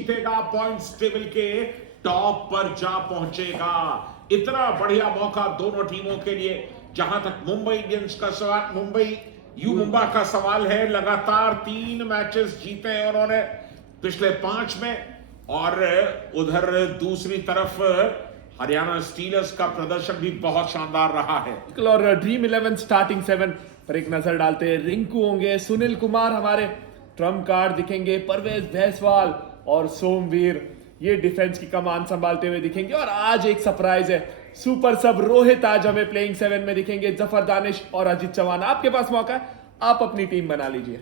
जीतेगा, points table के top पर जा पहुंचेगा। इतना बढ़िया मौका दोनों टीमों के लिए। जहां तक मुंबई इंडियंस का सवाल, मुंबा का सवाल है, लगातार 3 मैचेस जीते हैं उन्होंने पिछले 5 में। और उधर दूसरी तरफ हरियाणा स्टीलर्स का प्रदर्शन भी बहुत शानदार रहा है। और ड्रीम 11 स्टार्टिंग 7 पर एक नजर डालते हैं। रिंकू होंगे, सुनील कुमार हमारे ट्रम्प कार्ड दिखेंगे, परवेज भैसवाल और सोमवीर ये डिफेंस की कमान संभालते हुए दिखेंगे। और आज एक सरप्राइज है, सुपर सब रोहित आज हमें प्लेइंग 7 में दिखेंगे, जफर दानिश और अजीत चौहान। आपके पास मौका है, आप अपनी टीम बना लीजिए।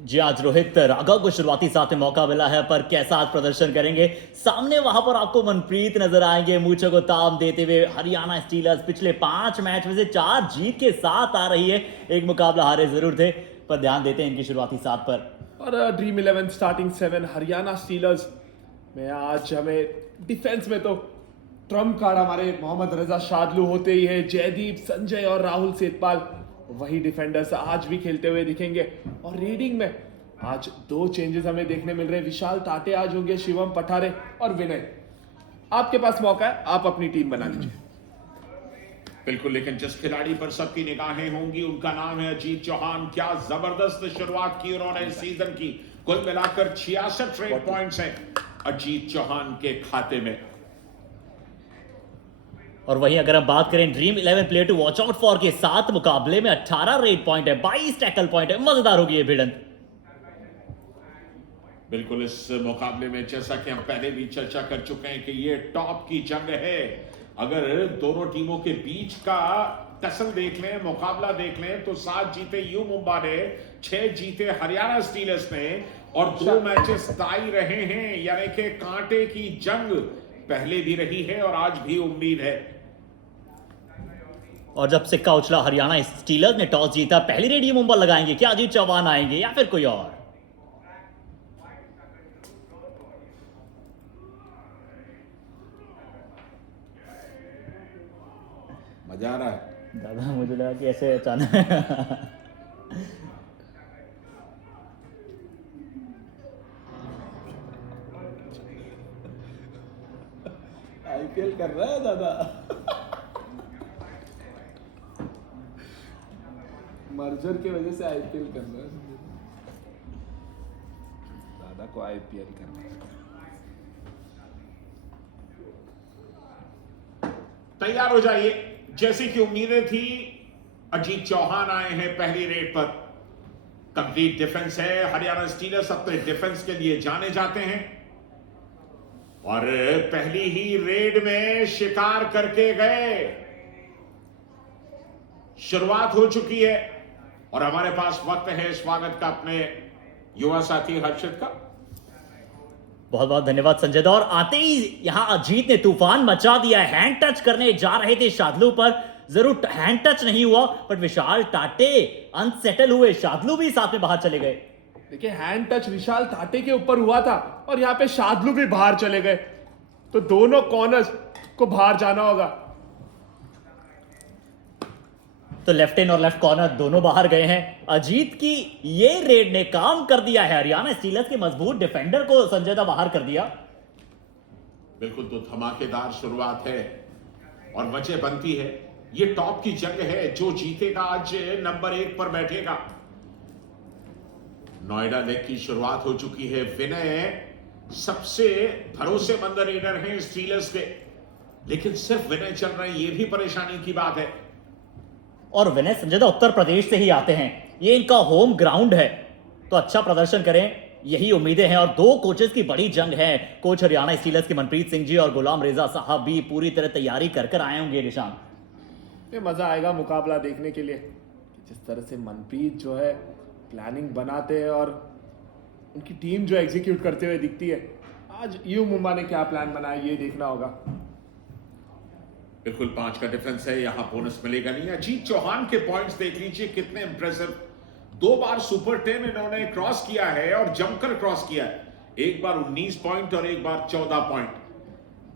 जी, आज रोहित राघव को शुरुआती साथ में मौका मिला है, पर कैसा आज प्रदर्शन करेंगे। सामने वहां पर आपको मनप्रीत नजर आएंगे मूंछों को ताम देते हुए। हरियाणा स्टीलर्स पिछले 5 मैच में से 4 जीत के साथ आ रही है। एक मुकाबला हारे जरूर थे, पर ध्यान देते हैं इनकी शुरुआती साथ पर। और ड्रीम 11 स्टार्टिंग 7 हरियाणा स्टीलर्स में आज हमें डिफेंस में तो ट्रम्प कार्ड हमारे मोहम्मद रजा शादलू होते ही है, जयदीप, संजय और राहुल सेतपाल वही डिफेंडर्स आज भी खेलते हुए दिखेंगे। और रीडिंग में आज 2 चेंजेस हमें देखने मिल रहे हैं। विशाल टाटे आज होंगे, शिवम पठारे और विनय। आपके पास मौका है, आप अपनी टीम बना लीजिए। बिल्कुल, लेकिन जिस खिलाड़ी पर सबकी निगाहें होंगी उनका नाम है अजीत चौहान। क्या जबरदस्त शुरुआत की उन्होंने इस सीजन की। कुल मिलाकर 66 रेट पॉइंट्स हैं अजीत चौहान के खाते में। और वहीं अगर हम बात करें dream 11 player to watch out for के साथ मुकाबले में 18 रेट पॉइंट है, 22 टैकल पॉइंट है। मजेदार होगी ये भिड़ंत। बिल्कुल, इस मुकाबले में जैसा कि हम पहले भी चर्चा कर चुके हैं कि ये टॉप की जंग है। अगर दोनों टीमों के बीच का टसल देख लें, मुकाबला देख लें, तो 7 जीते यू मुंबा ने, 6 जीते हरियाणा स्टीलर्स ने और 2 मैचेस टाई रहे हैं। यानी कि कांटे की जंग पहले भी रही है और आज भी उम्मीद है। और जब सिक्का उछला हरियाणा स्टीलर्स ने टॉस जीता, पहली रेड ये मुंबा लगाएंगे। क्या अजीत चौहान आएंगे या फिर कोई और? मजा आ रहा है दादा, मुझे लगा कि ऐसे अचानक आईपीएल कर रहा है दादा। मर्जर की वजह से आईपीएल कर रहा है दादा को, आईपीएल करना है। तैयार हो जाइए। जैसी कि उम्मीदें थी, अजीत चौहान आए हैं पहली रेड पर। कंप्लीट डिफेंस है। हरियाणा स्टीलर्स अपने डिफेंस के लिए जाने जाते हैं और पहली ही रेड में शिकार करके गए। शुरुआत हो चुकी है और हमारे पास वक्त है स्वागत का अपने युवा साथी हर्षित का। बहुत बहुत धन्यवाद संजय दा। और आते ही यहां अजीत ने तूफान मचा दिया है। हैंड टच करने जा रहे थे शादलू पर, जरूर हैंड टच नहीं हुआ, बट विशाल टाटे अनसेटल हुए। शादलू भी साथ में बाहर चले गए। देखिए, हैंड टच विशाल टाटे के ऊपर हुआ था और यहाँ पे शादलू भी बाहर चले गए, तो दोनों कॉर्नर्स को बाहर जाना होगा। तो लेफ्ट इन और लेफ्ट कॉर्नर दोनों बाहर गए हैं। अजीत की ये रेड ने काम कर दिया है। हरियाणा स्टीलर्स के मजबूत डिफेंडर को संजय दा बाहर कर दिया। बिल्कुल, तो धमाकेदार शुरुआत है और वजह बनती है। ये टॉप की जंग है, जो जीतेगा आज नंबर 1 पर बैठेगा। नोएडा लेग की शुरुआत हो चुकी है। विनय सबसे भरोसेमंद रेडर हैं स्टीलर्स के, लेकिन सिर्फ विनय चल रहे हैं, ये भी परेशानी की बात है। और विनय संजय दा उत्तर प्रदेश से ही आते हैं, ये इनका होम ग्राउंड है, तो अच्छा प्रदर्शन करें, यही उम्मीदें हैं। और 2 कोचेस की बड़ी जंग है। कोच हरियाणा स्टीलर्स के मनप्रीत सिंह जी और गुलाम रेजा साहब भी पूरी तरह तैयारी कर कर आए होंगे। निशान, ये मजा आएगा मुकाबला देखने के लिए, जिस तरह से मनप्रीत जो है प्लानिंग बनाते हैं और उनकी टीम जो एग्जीक्यूट करते हुए दिखती है। आज यू मुंबा ने क्या प्लान बनाया, ये देखना होगा। बिल्कुल, 5 का डिफरेंस है, यहां बोनस मिलेगा नहीं। अजीत चौहान के पॉइंट्स देख लीजिए, कितने इंप्रेसिव। 2 बार सुपर 10 इन्होंने क्रॉस किया है और जमकर क्रॉस किया है। एक बार 19 पॉइंट और एक बार 14 पॉइंट।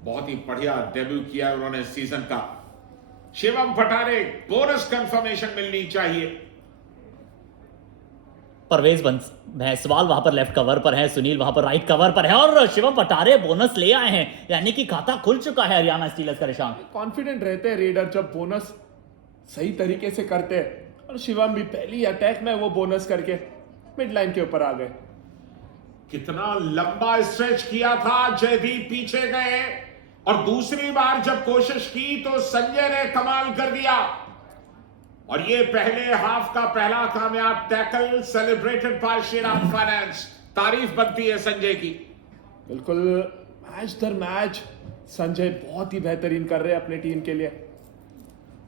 बहुत ही बढ़िया डेब्यू किया है उन्होंने सीजन का। शिवम पठारे, बोनस कंफर्मेशन मिलनी चाहिए। परवेज भैंसवाल वहां पर लेफ्ट कवर पर है, सुनील वहां पर राइट कवर पर है और शिवम पटारे बोनस ले आए हैं, यानी कि खाता खुल चुका है हरियाणा स्टीलर्स का। निशान कॉन्फिडेंट रहते हैं रेडर जब बोनस सही तरीके से करते हैं, और शिवम भी पहली अटैक में वो बोनस करके मिड लाइन के ऊपर आ गए। कितना लंबा स्ट्रेच किया था, जयदीप पीछे गए और दूसरी बार जब कोशिश की तो संजय ने कमाल कर दिया। और ये पहले हाफ का पहला कामयाब tackle celebrated by Shriram finance. तारीफ बनती है संजय की। बिल्कुल, मैच दर मैच संजय बहुत ही बेहतरीन कर रहे हैं अपने टीम के लिए।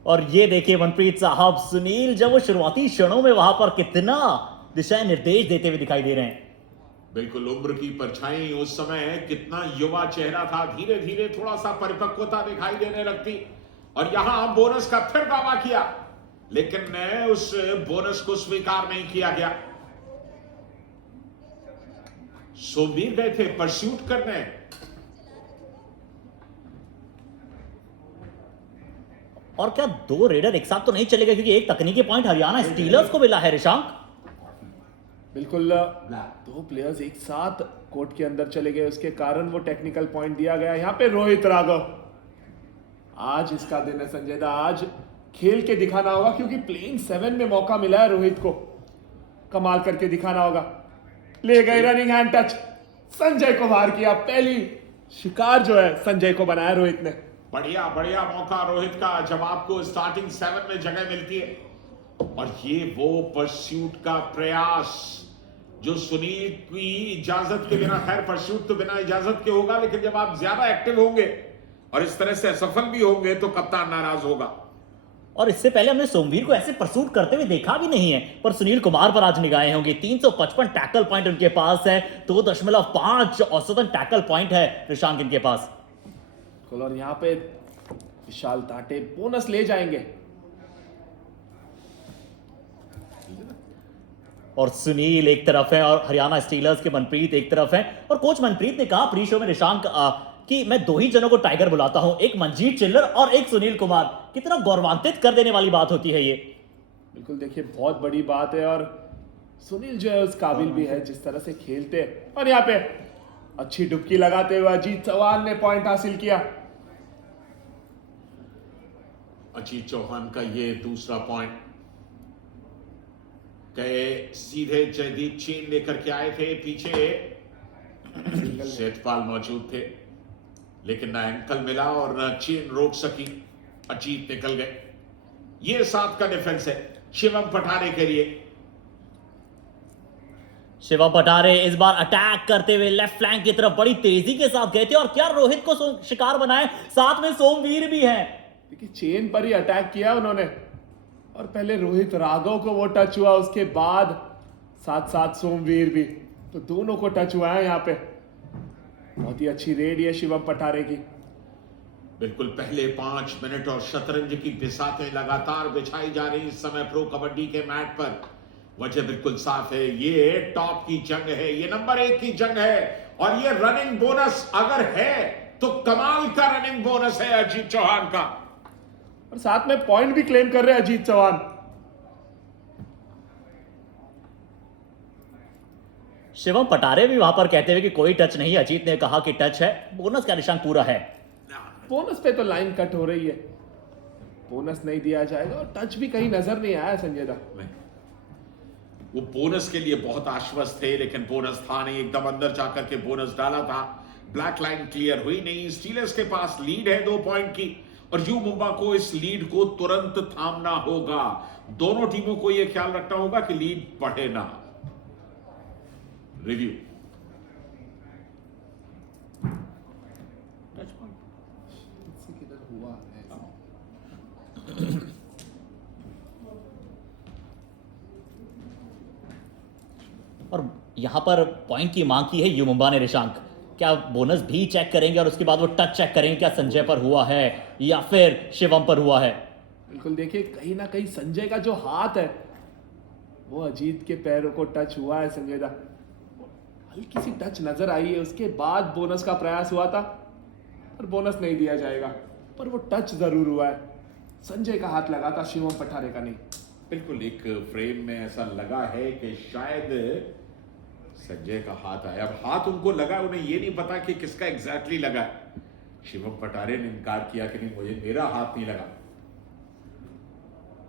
और ये देखिए मनप्रीत साहब, सुनील जब वो शुरुआती क्षणों में वहां पर कितना दिशा निर्देश देते हुए दिखाई दे रहे हैं। बिल्कुल, उम्र की परछाई उस समय कितना युवा चेहरा था, धीरे धीरे थोड़ा सा परिपक्वता दिखाई देने लगती। और यहां बोनस का फिर दावा किया, लेकिन उस बोनस को स्वीकार नहीं किया गया। सोमवीर गए थे परस्यूट करने। और क्या दो रेडर एक साथ तो नहीं चलेगा, क्योंकि एक तकनीकी पॉइंट हरियाणा स्टीलर्स को मिला है रिशांक। बिल्कुल, दो प्लेयर्स एक साथ कोर्ट के अंदर चले गए, उसके कारण वो टेक्निकल पॉइंट दिया गया। यहाँ पे रोहित राघव, आज इसका दिन है संजय दा, आज खेल के दिखाना होगा, क्योंकि प्लेइंग 7 में मौका मिला है रोहित को, कमाल करके दिखाना होगा। ले गए रनिंग हैंड टच, संजय को बाहर किया। पहली शिकार जो है संजय को बनाया रोहित ने। बढ़िया बढ़िया मौका रोहित का, जब आपको स्टार्टिंग 7 में जगह मिलती है। और ये वो परस्यूट का प्रयास जो सुनील की इजाजत के बिना, खैर परस्यूट तो बिना इजाजत के होगा, लेकिन जब आप ज्यादा एक्टिव होंगे और इस तरह से असफल भी होंगे तो कप्तान नाराज होगा। और इससे पहले हमने सोमवीर को ऐसे परसूट करते हुए देखा भी नहीं है, पर सुनील कुमार पर आज निगाहें होंगी। 355 टैकल पॉइंट उनके पास है, 2.5 औसतन टैकल पॉइंट है रिशांक इनके पास। और यहाँ पे विशाल ताटे बोनस ले जाएंगे। और सुनील एक तरफ है और हरियाणा स्टीलर्स के मनप्रीत एक तरफ है। और कोच मनप्रीत ने कहा प्री शो में रिशांक कि मैं दो ही जनों को टाइगर बुलाता हूं, एक मंजीत चिल्लर और एक सुनील कुमार। कितना गौरवान्वित कर देने वाली बात होती है ये। बिल्कुल, देखिए बहुत बड़ी बात है। और सुनील जो है उस काबिल भी है जिस तरह से खेलते हैं। और यहाँ पे अच्छी डुबकी लगाते हुए अजीत चौहान ने पॉइंट हासिल किया। अजीत चौहान का ये दूसरा पॉइंट। गए सीधे जयदीप चीन लेकर के आए थे, पीछे सेठपाल मौजूद थे, लेकिन ना एंकल मिला और ना चीन रोक सकी। अजीत निकल गए। ये 7 का डिफेंस है शिवम पठारे के लिए। शिवम पटारे इस बार अटैक करते हुए लेफ्ट फ्लैंक की तरफ बड़ी तेजी के साथ गए थे और क्या रोहित को शिकार बनाए, साथ में सोमवीर भी हैं। देखिए चेन पर ही अटैक किया उन्होंने, और पहले रोहित राघव को वो टच हुआ, उसके बाद साथ साथ सोमवीर भी, तो दोनों को टच हुआ है यहाँ पे। बहुत ही अच्छी रेड है शिवम पठारे की। बिल्कुल, पहले 5 मिनट और शतरंज की बिसातें लगातार बिछाई जा रही इस समय प्रो कबड्डी के मैट पर। वजह बिल्कुल साफ है, ये टॉप की जंग है, ये नंबर 1 की जंग है। और ये रनिंग बोनस अगर है तो कमाल का रनिंग बोनस है अजीत चौहान का। और साथ में पॉइंट भी क्लेम कर रहे हैं अजीत चौहान। शिवम पटारे भी वहां पर कहते हुए कि कोई टच नहीं, अजीत ने कहा कि टच है, बोनस का निशान पूरा है। बोनस पे तो लाइन कट हो रही है, बोनस नहीं दिया जाएगा। और टच भी कहीं नजर नहीं आया संजय दा। वो बोनस के लिए बहुत आश्वस्त थे, लेकिन बोनस था नहीं। एकदम अंदर जाकर के बोनस डाला था, ब्लैक लाइन क्लियर हुई नहीं। स्टीलर्स के पास लीड है 2 पॉइंट की, और यू मुंबा को इस लीड को तुरंत थामना होगा। दोनों टीमों को यह ख्याल रखना होगा कि लीड बढ़े ना। रिव्यू और यहां पर पॉइंट की मांग की है यू मुंबा ने रिशांक। क्या बोनस भी चेक करेंगे और उसके बाद वो टच चेक करेंगे, क्या संजय पर हुआ है या फिर शिवम पर हुआ है। बिल्कुल, देखिए कहीं ना कहीं संजय का जो हाथ है वो अजीत के पैरों को टच हुआ है संजय दा। हल्की सी टच नजर आई है, उसके बाद बोनस का प्रयास हुआ था, और बोनस नहीं दिया जाएगा, पर वो टच जरूर हुआ है। संजय का हाथ लगा था, शिवम पठारे का नहीं। बिल्कुल एक फ्रेम में ऐसा लगा है कि शायद संजय का हाथ आया। अब हाथ उनको लगा, उन्हें ये नहीं पता कि किसका एग्जैक्टली लगा। शिवम पटारे ने इनकार किया कि नहीं, मुझे मेरा हाथ नहीं लगा।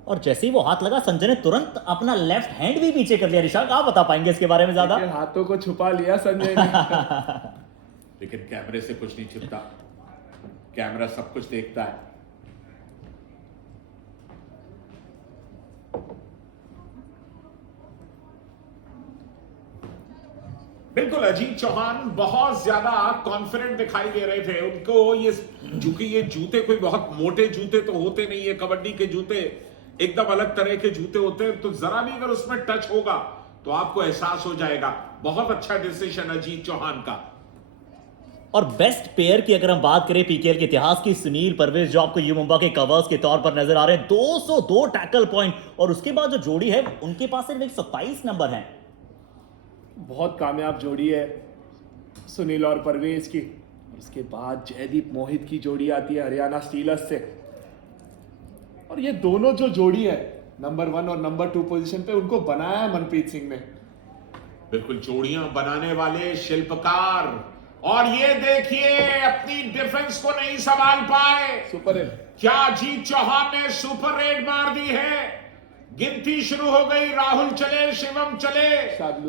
और जैसे ही वो हाथ लगा संजय ने तुरंत अपना लेफ्ट हैंड भी पीछे कर लिया। ऋषभ आप बता पाएंगे इसके बारे में ज्यादा? देखिए, हाथों को छुपा लिया संजय ने। लेकिन कैमरे से कुछ नहीं छिपता, कैमरा सब कुछ देखता है। बिल्कुल अजीत चौहान बहुत ज्यादा कॉन्फिडेंट दिखाई दे रहे थे। उनको ये, चूंकि ये जूते कोई बहुत मोटे जूते तो होते नहीं है, कबड्डी के जूते एकदम अलग तरह के जूते होते हैं, तो जरा भी अगर उसमें टच होगा तो आपको एहसास हो जाएगा। बहुत अच्छा डिसीजन अजीत चौहान का। और बेस्ट पेयर की अगर हम बात करें पीकेएल के इतिहास की, सुनील परवेज जो आपको यू मुंबा के कवर्स के तौर पर नजर आ रहे हैं, 202 टैकल पॉइंट। और उसके बाद जो जोड़ी है उनके पास सिर्फ 127 नंबर है। बहुत कामयाब जोड़ी है सुनील और परवेज की। उसके बाद जयदीप मोहित की जोड़ी आती है हरियाणा स्टीलर्स से। और ये दोनों जो जोड़ी है नंबर 1 और नंबर 2 पोजीशन पे, उनको बनाया है मनप्रीत सिंह ने। बिल्कुल जोड़ियां बनाने वाले शिल्पकार। और ये देखिए अपनी डिफेंस को नहीं संभाल पाए। सुपर है। क्या अजीत चौहान ने सुपर रेड मार दी है। गिनती शुरू हो गई, राहुल चले, शिवम चले,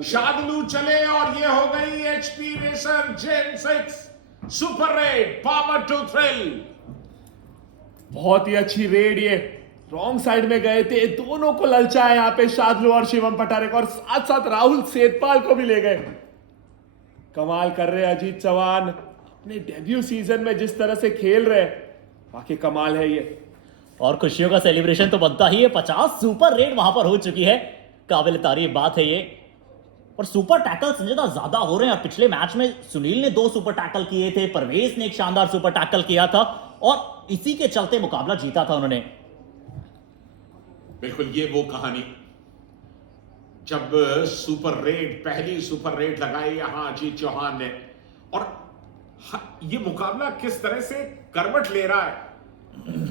शादलू चले और ये हो गई HP racer gen 6 super raid, power to thrill. बहुत ही अच्छी रेड। ये रॉन्ग साइड में गए थे, दोनों को ललचाया यहाँ पे शादलू और शिवम पटारे को, और साथ साथ राहुल सेतपाल को भी ले गए। कमाल कर रहे हैं अजीत चौहान अपने डेब्यू सीजन में, जिस तरह से खेल रहे हैं बाकी कमाल है ये। और खुशियों का सेलिब्रेशन तो बनता ही है। 50 सुपर रेड वहां पर हो चुकी है, काबिल तारीफ बात है ये। और सुपर टैकल संजय दा ज्यादा हो रहे हैं। पिछले मैच में सुनील ने 2 सुपर टैकल किए थे, परवेज ने एक शानदार सुपर टैकल किया था और इसी के चलते मुकाबला जीता था उन्होंने। बिल्कुल ये वो कहानी जब सुपर रेड, पहली सुपर रेड लगाई यहां अजीत चौहान ने, और ये मुकाबला किस तरह से करवट ले रहा है।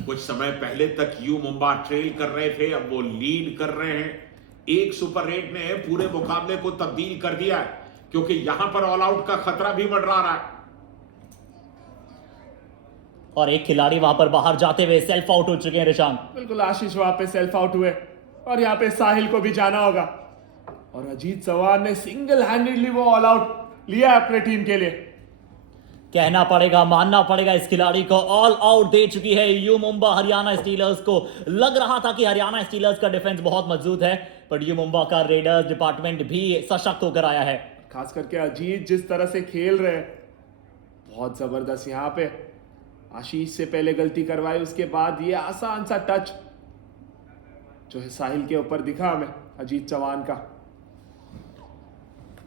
कुछ समय पहले तक यू मुंबा ट्रेल कर रहे थे, अब वो लीड कर रहे हैं। एक सुपर रेड ने पूरे मुकाबले को तब्दील कर दिया है, क्योंकि यहां पर ऑल आउट का खतरा भी मंडरा रहा है। और एक खिलाड़ी वहां पर बाहर जाते हुए सेल्फ आउट हो चुके हैं ऋषांक। बिल्कुल आशीष वहां पे सेल्फ आउट हुए और यहाँ पे साहिल को भी जाना होगा। और अजीत चौहान ने सिंगल हैंडेडली वो ऑल आउट लिया है अपने टीम के लिए। कहना पड़ेगा, मानना पड़ेगा, इस खिलाड़ी को ऑल आउट दे चुकी है यू मुंबा हरियाणा स्टीलर्स को। लग रहा था कि हरियाणा स्टीलर्स का डिफेंस बहुत मजबूत है, पर यू मुंबा का रेडर्स डिपार्टमेंट भी सशक्त होकर आया है। खास करके अजीत जिस तरह से खेल रहे हैं बहुत जबरदस्त। यहाँ पे आशीष से पहले गलती करवाई, उसके बाद ये आसान सा टच जो है साहिल के ऊपर दिखा हमें अजीत चौहान का।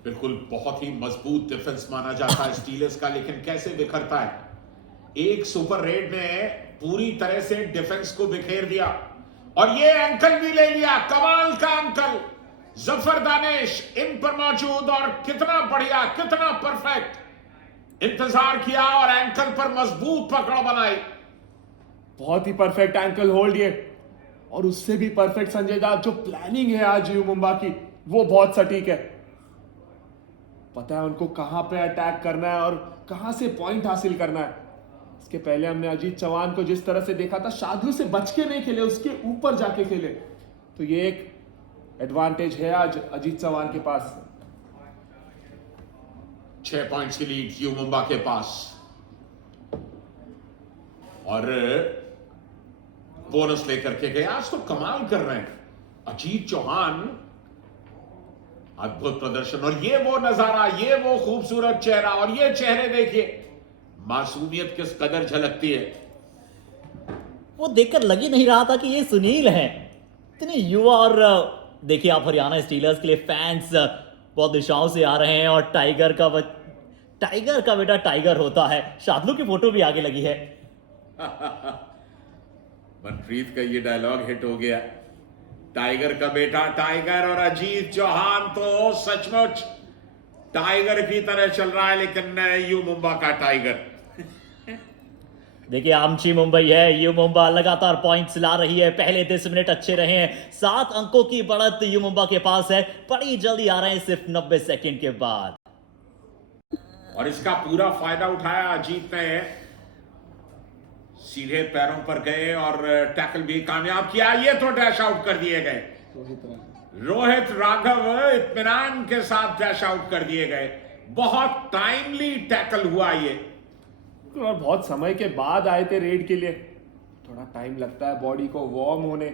बिल्कुल बहुत ही मजबूत डिफेंस माना जाता है स्टीलर्स का, लेकिन कैसे बिखरता है। एक सुपर रेड ने पूरी तरह से डिफेंस को बिखेर दिया और ये अंकल भी ले लिया। कमाल का अंकल जफर दानिश इन पर मौजूद, और कितना बढ़िया, कितना परफेक्ट इंतजार किया और एंकल पर मजबूत पकड़ बनाई। बहुत ही परफेक्ट एंकल होल्ड ये, और उससे भी परफेक्ट संजय दा जो प्लानिंग है आज यू मुंबा की, वो बहुत सटीक है। पता है उनको कहां पे अटैक करना है और कहां से पॉइंट हासिल करना है। इसके पहले हमने अजीत चौहान को जिस तरह से देखा था, शादलू से बच के नहीं खेले, उसके ऊपर जाके खेले, तो ये एक एडवांटेज है आज अजीत चौहान के पास। 6 पॉइंट्स की लीड यू मुंबा के पास, और बोनस लेकर के गए। आज तो कमाल कर रहे हैं अजीत चौहान, अद्भुत प्रदर्शन। और ये वो नजारा, ये वो खूबसूरत चेहरा, और ये चेहरे देखिए, मासूमियत किस कदर झलकती है। वो देखकर लग ही नहीं रहा था कि ये सुनील है, इतने युवा। और देखिए आप हरियाणा स्टीलर्स के लिए फैंस बहुत दिशाओं से आ रहे हैं, और टाइगर का बेटा टाइगर होता है। शादलू की फोटो भी आगे लगी है। मनप्रीत का ये डायलॉग हिट हो गया, टाइगर का बेटा टाइगर। और अजीत चौहान तो सचमुच टाइगर की तरह चल रहा है, लेकिन यू मुंबा का टाइगर। देखिए आमची मुंबई है, यू मुंबा लगातार पॉइंट्स ला रही है। पहले 10 मिनट अच्छे रहे हैं, 7 अंकों की बढ़त यू मुंबा के पास है। बड़ी जल्दी आ रहे हैं सिर्फ 90 सेकंड के बाद। और इसका पूरा फायदा उठाया अजीत ने, सीधे पैरों पर गए और टैकल भी कामयाब किया। ये तो डैश आउट कर दिए गए, रोहित राघव इत्मीनान के साथ डैश आउट कर दिए गए। बहुत टाइमली टैकल हुआ ये, और बहुत समय के बाद आए थे रेड के लिए, थोड़ा टाइम लगता है बॉडी को वार्म होने।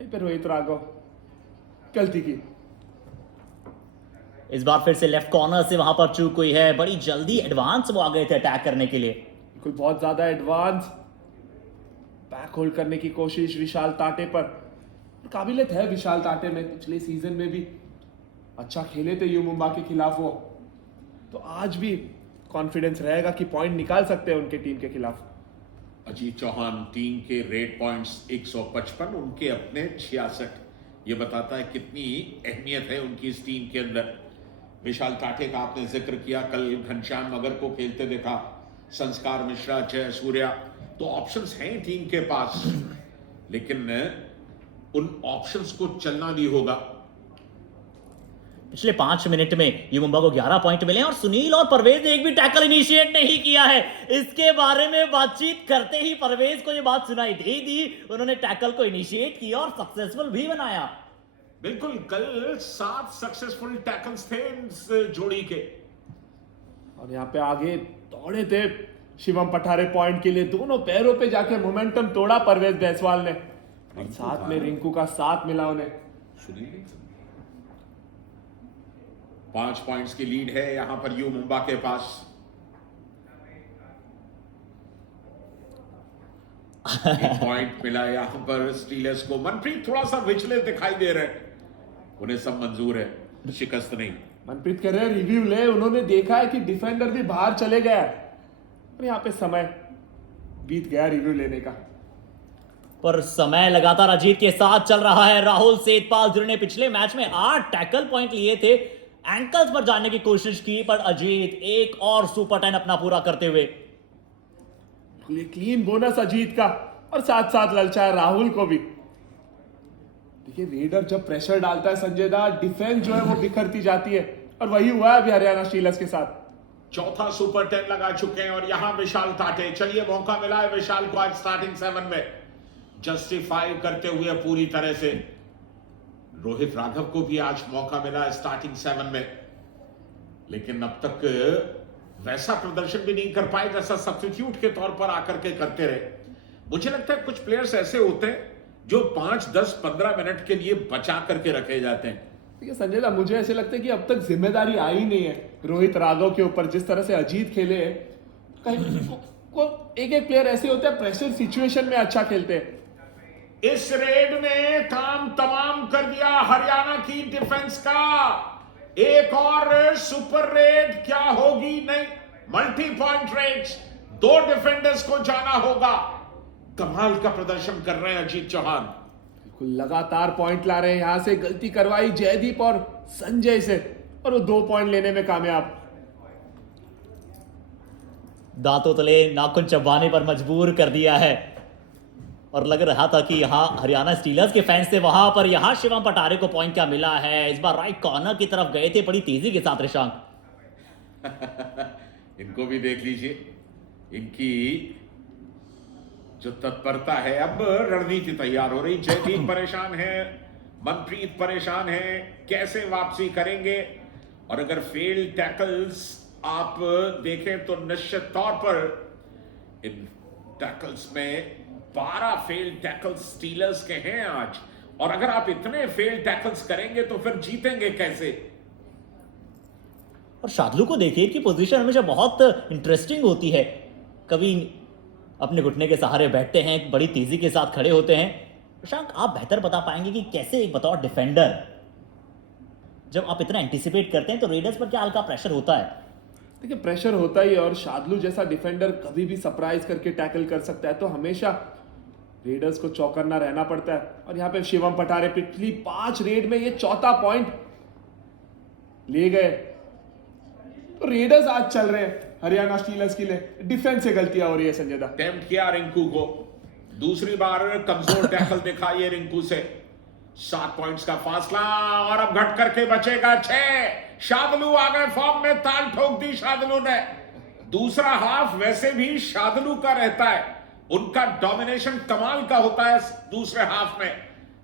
फिर रोहित राघव गलती की। इस बार फिर से लेफ्ट कॉर्नर से वहां पर चूक हुई है। बड़ी जल्दी एडवांस वो आ गए थे अटैक करने के लिए। कोई बहुत ज्यादा एडवांस बैक होल्ड करने की कोशिश विशाल ताटे पर। काबिलियत है विशाल ताटे में, पिछले सीजन में भी अच्छा खेले थे यू मुंबा के खिलाफ वो, तो आज भी कॉन्फिडेंस रहेगा कि पॉइंट निकाल सकते हैं उनके टीम के खिलाफ। अजीत चौहान टीम के रेड पॉइंट्स 155, उनके अपने 66। ये बताता है कितनी अहमियत है उनकी इस टीम के अंदर। विशाल टाटे का आपने जिक्र किया, कल घनश्याम मगर को खेलते देखा, संस्कार मिश्रा, जय सूर्या, तो ऑप्शंस हैं टीम के पास, लेकिन उन ऑप्शंस को चलना भी होगा। पिछले 5 मिनट में यू मुंबा को 11 पॉइंट मिले और सुनील और परवेज ने एक भी टैकल इनिशिएट नहीं किया है। इसके बारे में बातचीत करते ही परवेज को ये बात सुनाई दे दी, उन्होंने टैकल को इनिशिएट किया और सक्सेसफुल भी बनाया। बिल्कुल, कल 7 सक्सेसफुल टैकल्स थे इस जोड़ी के। और यहाँ पे आगे दौड़े थे शिवम पठारे पॉइंट के लिए, दोनों पैरों पे जाके मोमेंटम तोड़ा परवेज जायसवाल ने, और साथ में रिंकू का साथ मिला उन्हें। सुनील 5 पॉइंट्स की लीड है यहां पर यू मुंबा के पास। एक पॉइंट मिला यहां पर स्टीलर्स को। मनप्रीत थोड़ा सा विचलित दिखाई दे रहे हैं, उन्हें सब मंजूर है, शिकस्त नहीं। मनप्रीत कह रहे हैं रिव्यू ले, उन्होंने देखा है कि डिफेंडर भी बाहर चले गया है, और यहाँ पे समय बीत गया रिव्यू लेने का। पर समय लगातार अजीत के साथ चल रहा है। राहुल सेठपाल जिन्होंने पिछले मैच में 8 टैकल पॉइंट लिए थे, एंकल्स पर जाने की कोशिश की, पर अजीत एक और सुपर 10 अपना पूरा करते हुए। ये क्लीन बोनस अजीत का, और साथ साथ ललचाया राहुल को भी। देखिए रेडर जब प्रेशर डालता है संजय दा, डिफेंस जो है वो बिखरती जाती है, और वही हुआ है अभी हरियाणा स्टीलर्स के साथ। चौथा सुपर 10 लगा चुके हैं, और यहां विशाल टाटे, चलिए मौका मिला है विशाल को आज स्टार्टिंग 7 में जस्टिफाई करते हुए पूरी तरह से। रोहित राघव को भी आज मौका मिला है स्टार्टिंग 7 में, लेकिन अब तक वैसा प्रदर्शन भी नहीं कर पाए जैसा सब्स्टिट्यूट के तौर पर आकर के करते रहे। मुझे लगता है कुछ प्लेयर्स ऐसे होते हैं जो 5, 10, 15 मिनट के लिए बचा करके रखे जाते हैं। देखिए संजय दा, मुझे ऐसे लगता है कि अब तक जिम्मेदारी आई नहीं है रोहित राघव के ऊपर। जिस तरह से अजीत खेले हैं, कहीं को एक एक प्लेयर ऐसे होते हैं प्रेशर सिचुएशन में अच्छा खेलते हैं। इस रेड ने काम तमाम कर दिया हरियाणा की डिफेंस का। एक और सुपर रेड क्या होगी? नहीं, मल्टी पॉइंट रेड्स, 2 डिफेंडर्स को जाना होगा। कमाल का प्रदर्शन कर रहे हैं अजीत चौहान, लगातार पॉइंट ला रहे हैं। यहां से गलती करवाई जयदीप और संजय से, और वो 2 पॉइंट लेने में कामयाब। दांतों तले नाखून चबाने पर मजबूर कर दिया है, और लग रहा था कि यहाँ हरियाणा स्टीलर्स के फैंस थे, वहां पर यहाँ शिवम पठारे को पॉइंट क्या मिला है। इस बार राइट कॉर्नर की तरफ गए थे बड़ी तेजी के साथ ऋषांक। इनको भी देख लीजिए, इनकी जो तत्परता है। अब रणनीति तैयार हो रही। जयदीप परेशान है, मनप्रीत परेशान है, कैसे वापसी करेंगे? और अगर फेल्ड टैकल्स आप देखें तो निश्चित तौर पर इन टैकल्स में 12 फेल्ड टैकल्स स्टीलर्स के हैं आज, और अगर आप इतने फेल्ड टैकल्स करेंगे तो फिर जीतेंगे कैसे? और शादलू को देखिए कि पोजीशन हमेशा बहुत इंटरेस्टिंग होती है। कभी अपने घुटने के सहारे बैठते हैं, बड़ी तेजी के साथ खड़े होते हैं। प्रशांत, आप बेहतर बता पाएंगे कि कैसे एक बतौर डिफेंडर जब आप इतना एंटिसिपेट करते हैं तो रेडर्स पर क्या हल्का प्रेशर होता है? देखिए प्रेशर होता ही है, और शादलू जैसा डिफेंडर कभी भी सरप्राइज करके टैकल कर सकता है, तो हमेशा रेडर्स को चौकन्ना रहना पड़ता है। और यहाँ पे शिवम पठारे पिछली 5 रेड में ये 4था पॉइंट ले गए, तो रेडर्स आज चल रहे हैं। हरियाणा स्टीलर्स के लिए डिफेंस से गलतियां हो रही है संजय दा। अटेम्प्ट किया रिंकू को, दूसरी बार कमजोर टैकल दिखा ये रिंकू से। 7 पॉइंट्स का फासला और अब घट करके बचेगा 6। शादलू आ गए फॉर्म में, ताल ठोक दी शादलू ने। दूसरा हाफ वैसे भी शादलू का रहता है, उनका डोमिनेशन कमाल का होता है दूसरे हाफ में।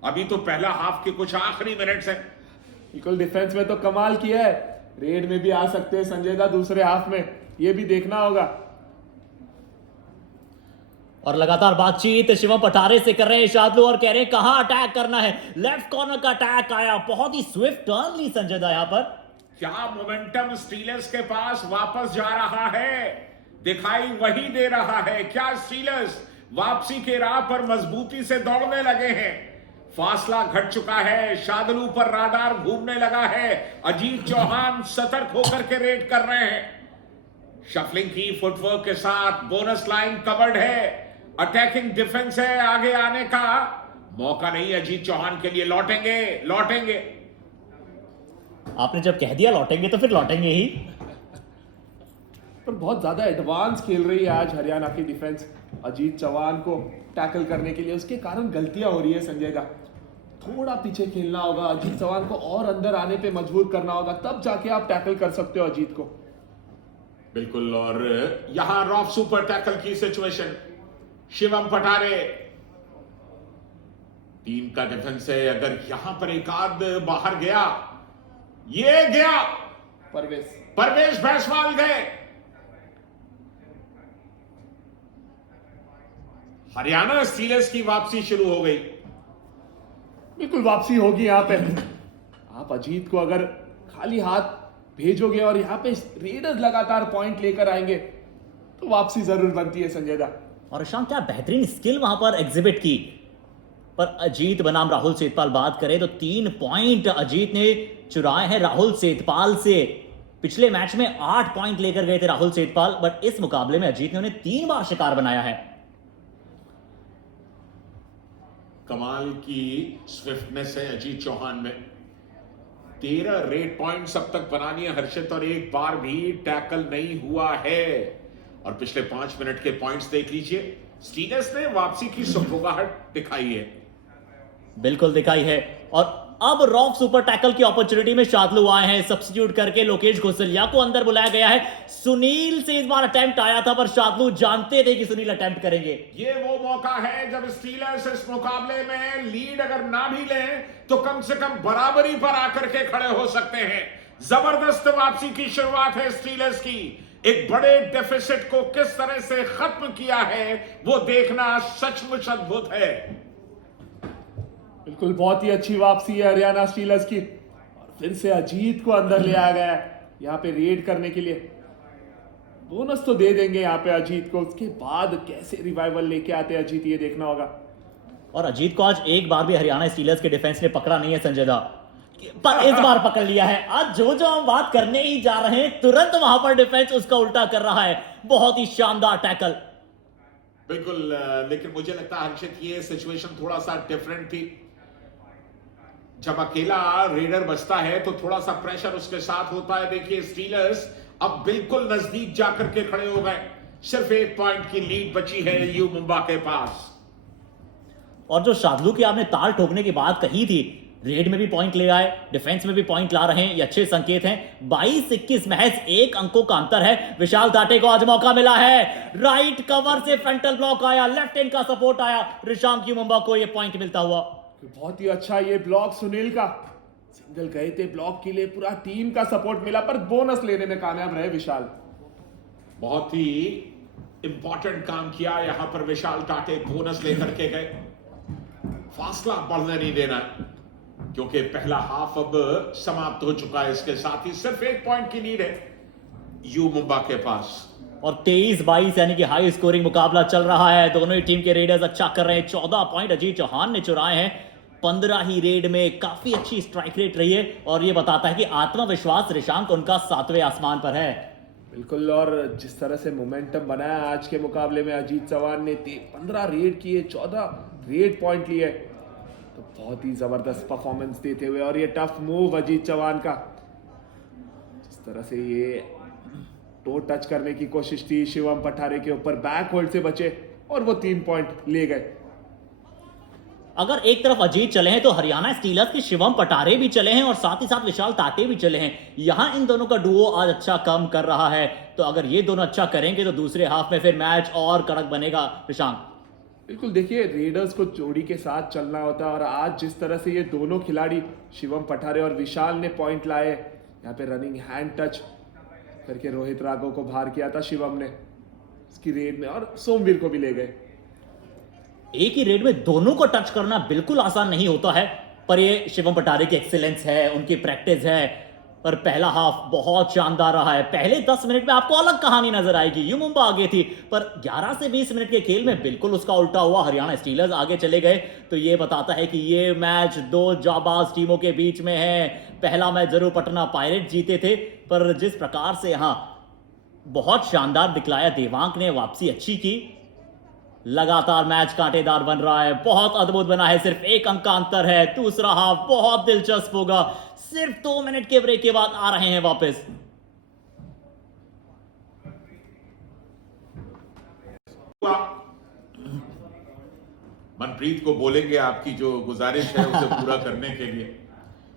अभी तो पहला हाफ के कुछ आखिरी मिनट्स है। बिल्कुल डिफेंस में तो कमाल किया है, रेड में भी आ सकते हैं संजय दा दूसरे हाफ में, ये भी देखना होगा। और लगातार बातचीत शिवम पठारे से कर रहे हैं शादलू और कह रहे हैं कहां अटैक करना है। लेफ्ट कॉर्नर का अटैक आया, बहुत ही स्विफ्ट टर्न ली संजय दा यहां पर। क्या मोमेंटम स्टीलर्स के पास वापस जा रहा है, दिखाई वही दे रहा है। क्या स्टीलर्स वापसी के राह पर मजबूती से दौड़ने लगे हैं। फासला घट चुका है, शादलू पर राडार घूमने लगा है। अजीत चौहान सतर्क होकर के रेड कर रहे हैं। शफलिंग की फुटवर्क के साथ बोनस लाइन कवर्ड है, अटैकिंग डिफेंस है, आगे आने का मौका नहीं अजीत चौहान के लिए। लौटेंगे लौटेंगे, आपने जब कह दिया लौटेंगे तो फिर लौटेंगे ही। पर बहुत ज्यादा एडवांस खेल रही है आज हरियाणा की डिफेंस अजीत चौहान को टैकल करने के लिए, उसके कारण गलतियां हो रही है संजय दा। थोड़ा पीछे खेलना होगा, अजीत चौहान को और अंदर आने पे मजबूर करना होगा, तब जाके आप टैकल कर सकते हो अजीत को। बिल्कुल। और यहां रॉफ सुपर टैकल की सिचुएशन, शिवम पठारे 3 का डिफेंस है। अगर यहां पर एक आध बाहर गया, ये गया, परवेश भैंसवाल गए। हरियाणा स्टीलर्स की वापसी शुरू हो गई। बिल्कुल वापसी होगी यहाँ पे। आप अजीत को अगर खाली हाथ भेजोगे और यहाँ पे रेडर्स लगातार पॉइंट लेकर आएंगे तो वापसी जरूर बनती है संजय दा। और ईशान क्या बेहतरीन स्किल वहां पर एग्जिबिट की। पर अजीत बनाम राहुल सेतपाल बात करें तो 3 पॉइंट अजीत ने चुराए हैं राहुल सेतपाल से। पिछले मैच में 8 पॉइंट लेकर गए थे राहुल सेतपाल, बट इस मुकाबले में अजीत ने उन्हें 3 बार शिकार बनाया है। कमाल की स्विफ्टनेस है अजीत चौहान में। 13 रेड पॉइंट्स अब तक बनानी है हर्षित, और एक बार भी टैकल नहीं हुआ है। और पिछले 5 मिनट के पॉइंट्स देख लीजिए, स्टीलर्स ने वापसी की सुगबुगाहट दिखाई है। बिल्कुल दिखाई है। और अब रॉफ सुपर टैकल की अपॉर्चुनिटी में शादलू आए हैं, सब्स्टिट्यूट करके लोकेश घोसलिया को अंदर बुलाया गया है। सुनील से इस बार अटेम्प्ट आया था, पर शादलू जानते थे कि सुनील अटेम्प्ट करेंगे। ये वो मौका है जब स्टीलर्स इस मुकाबले में लीड अगर ना भी लें तो कम से कम बराबरी पर आकर के खड़े हो सकते हैं। जबरदस्त वापसी की शुरुआत है स्टीलर्स की। एक बड़े डेफिसिट को किस तरह से खत्म किया है वो देखना सचमुच अद्भुत है। बिल्कुल बहुत ही अच्छी वापसी है हरियाणा स्टीलर्स की, और फिर से अजीत को अंदर ले आया गया है यहाँ पे रेड करने के लिए। बोनस तो दे देंगे यहाँ पे अजीत को, उसके बाद कैसे रिवाइवल लेके आते हैं अजीत, ये देखना होगा। और अजीत को आज एक बार भी हरियाणा स्टीलर्स के डिफेंस ने पकड़ा नहीं है संजय दा, पर इस बार पकड़ लिया है। आज जो हम बात करने ही जा रहे हैं तुरंत वहां पर डिफेंस उसका उल्टा कर रहा है। बहुत ही शानदार टैकल। बिल्कुल, लेकिन मुझे लगता है हर्षित ये सिचुएशन थोड़ा सा डिफरेंट थी। जब अकेला रेडर बचता है तो थोड़ा सा प्रेशर उसके साथ होता है। देखिए स्टीलर्स अब बिल्कुल नजदीक जाकर के खड़े हो गए। सिर्फ 1 पॉइंट की लीड बची है यू मुंबा के पास। और जो शादलू की आपने ताल ठोकने की बात कही थी, रेड में भी पॉइंट ले आए, डिफेंस में भी पॉइंट ला रहे हैं, ये अच्छे संकेत हैं। 22-21 महज 1 अंकों का अंतर है। विशाल दाटे को आज मौका मिला है, राइट कवर से फ्रंटल ब्लॉक आया, लेफ्ट हैंड का सपोर्ट आया, ऋशांक यू मुंबा को यह पॉइंट मिलता हुआ। बहुत ही अच्छा ये ब्लॉक सुनील का, सिंगल गए थे ब्लॉक के लिए, पूरा टीम का सपोर्ट मिला, पर बोनस लेने में कामयाब रहे विशाल। बहुत ही इंपॉर्टेंट काम किया यहां पर विशाल टाटे, बोनस लेकर के गए। फासला बढ़ने नहीं देना, क्योंकि पहला हाफ अब समाप्त हो चुका है। इसके साथ ही सिर्फ 1 पॉइंट की लीड है यू मुंबा के पास। और 23-22 यानी कि हाई स्कोरिंग मुकाबला चल रहा है। दोनों ही टीम के रेडर्स अच्छा कर रहे हैं। 14 पॉइंट अजीत चौहान ने चुराए हैं। 15 ही रेड में काफी अच्छी स्ट्राइक रेट रही है, और ये बताता है कि आत्मविश्वास ऋशांक उनका 7वें आसमान पर है। बिल्कुल, और जिस तरह से मोमेंटम बनाया आज के मुकाबले में अजीत चौहान ने 15 रेड किए, 14 रेड पॉइंट लिए, तो बहुत ही जबरदस्त परफॉर्मेंस देते हुए, और ये टफ मूव अजीत चौहान का, जिस तरह से ये टो टच करने की कोशिश थी शिवम पठारे के ऊपर, बैक होल्ड से बचे और वो 3 पॉइंट ले गए। अगर एक तरफ अजीत चले हैं तो हरियाणा स्टीलर्स के शिवम पटारे भी चले हैं और साथ ही साथ विशाल ताटे भी चले हैं। यहां इन दोनों का डुओ आज अच्छा काम कर रहा है, तो अगर ये दोनों अच्छा करेंगे तो दूसरे हाफ में फिर मैच और कड़क बनेगा। प्रशांत, बिल्कुल, देखिए रेडर्स को जोड़ी के साथ चलना होता है और आज जिस तरह से ये दोनों खिलाड़ी शिवम पठारे और विशाल ने पॉइंट लाए, यहाँ पे रनिंग हैंड टच करके रोहित राघव को बाहर किया था शिवम ने इसकी रेड में, और सोमवीर को भी ले गए। एक ही रेड में दोनों को टच करना बिल्कुल आसान नहीं होता है, पर ये शिवम पटारे की एक्सीलेंस है, उनकी प्रैक्टिस है। पर पहला हाफ बहुत शानदार रहा है। पहले 10 मिनट में आपको अलग कहानी नजर आएगी, यू मुंबा आगे थी, पर 11 से 20 मिनट के खेल में बिल्कुल उसका उल्टा हुआ। हरियाणा स्टीलर्स आगे चले गए, तो ये बताता है कि ये मैच दो जाबाज टीमों के बीच में है। पहला मैच जरूर पटना पायरेट जीते थे, पर जिस प्रकार से यहाँ बहुत शानदार दिखलाया देवांग ने, वापसी अच्छी की, लगातार मैच कांटेदार बन रहा है, बहुत अद्भुत बना है। सिर्फ 1 अंक का अंतर है। दूसरा हाफ बहुत दिलचस्प होगा। सिर्फ 2 मिनट के ब्रेक के बाद आ रहे हैं वापस। मनप्रीत को बोलेंगे आपकी जो गुजारिश है उसे पूरा करने के लिए।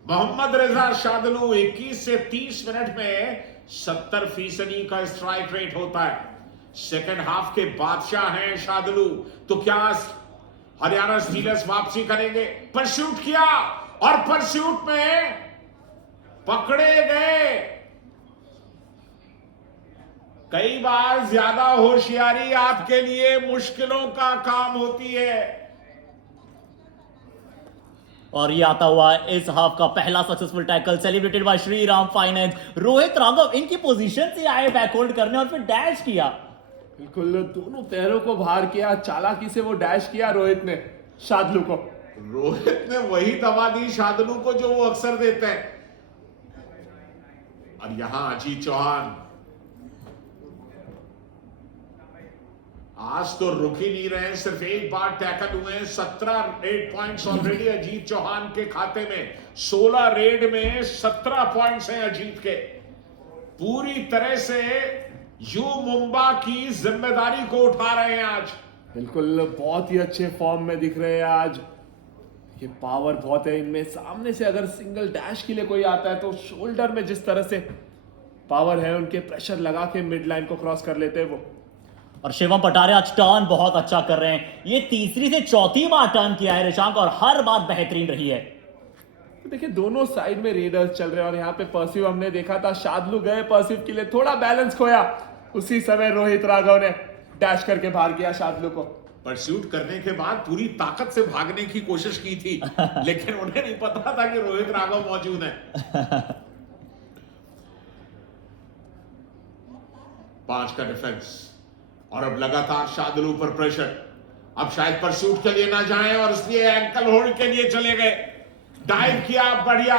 मोहम्मद रजा शादलू 21 से 30 मिनट में 70% का स्ट्राइक रेट होता है। सेकंड हाफ के बादशाह हैं शादलू, तो क्या हरियाणा स्टीलर्स वापसी करेंगे? परस्यूट किया और परस्यूट में पकड़े गए। कई बार ज्यादा होशियारी आपके लिए मुश्किलों का काम होती है। और ये आता हुआ इस हाफ का पहला successful tackle celebrated by Shriram finance. Rohit Raghav इनकी पोजीशन से आए बैक होल्ड करने और फिर डैश किया। बिल्कुल, दोनों पैरों को बाहर किया, चालाकी से वो डैश किया रोहित ने शादलू को। रोहित ने वही दवा दी शादलू को जो वो अक्सर देते हैं। और यहां अजीत चौहान आज तो रुक ही नहीं रहे, सिर्फ एक बार टैकल हुए। 17 raid points already Ajit Chauhan के खाते में। 16 रेड में 17 पॉइंट्स हैं अजीत के। पूरी तरह से यू मुंबा की जिम्मेदारी को उठा रहे हैं आज। बिल्कुल, बहुत ही अच्छे फॉर्म में दिख रहे हैं आज। ये पावर बहुत है इनमें। सामने से अगर सिंगल डैश के लिए कोई आता है तो शोल्डर में जिस तरह से पावर है उनके, प्रेशर लगा के मिड लाइन को क्रॉस कर लेते हैं वो। और शिवम पटारे आज टर्न बहुत अच्छा कर रहे हैं। ये तीसरी से चौथी बार टर्न किया है ऋषांक, और हर बार बेहतरीन रही है। देखिए दोनों साइड में रेडर्स चल रहे हैं और यहाँ पे परस्यू हमने देखा था, शादलू गए परस्यू के लिए, थोड़ा बैलेंस खोया। उसी समय रोहित राघव ने डैश करके बाहर किया शादलू को। परस्यूट करने के बाद पूरी ताकत से भागने की कोशिश की थी, लेकिन उन्हें नहीं पता था कि रोहित राघव मौजूद है। 5 का डिफेंस और अब लगातार शादलू पर प्रेशर। अब शायद परस्यूट के लिए ना जाएं और इसलिए एंकल होल्ड के लिए चले गए। डाइव किया बढ़िया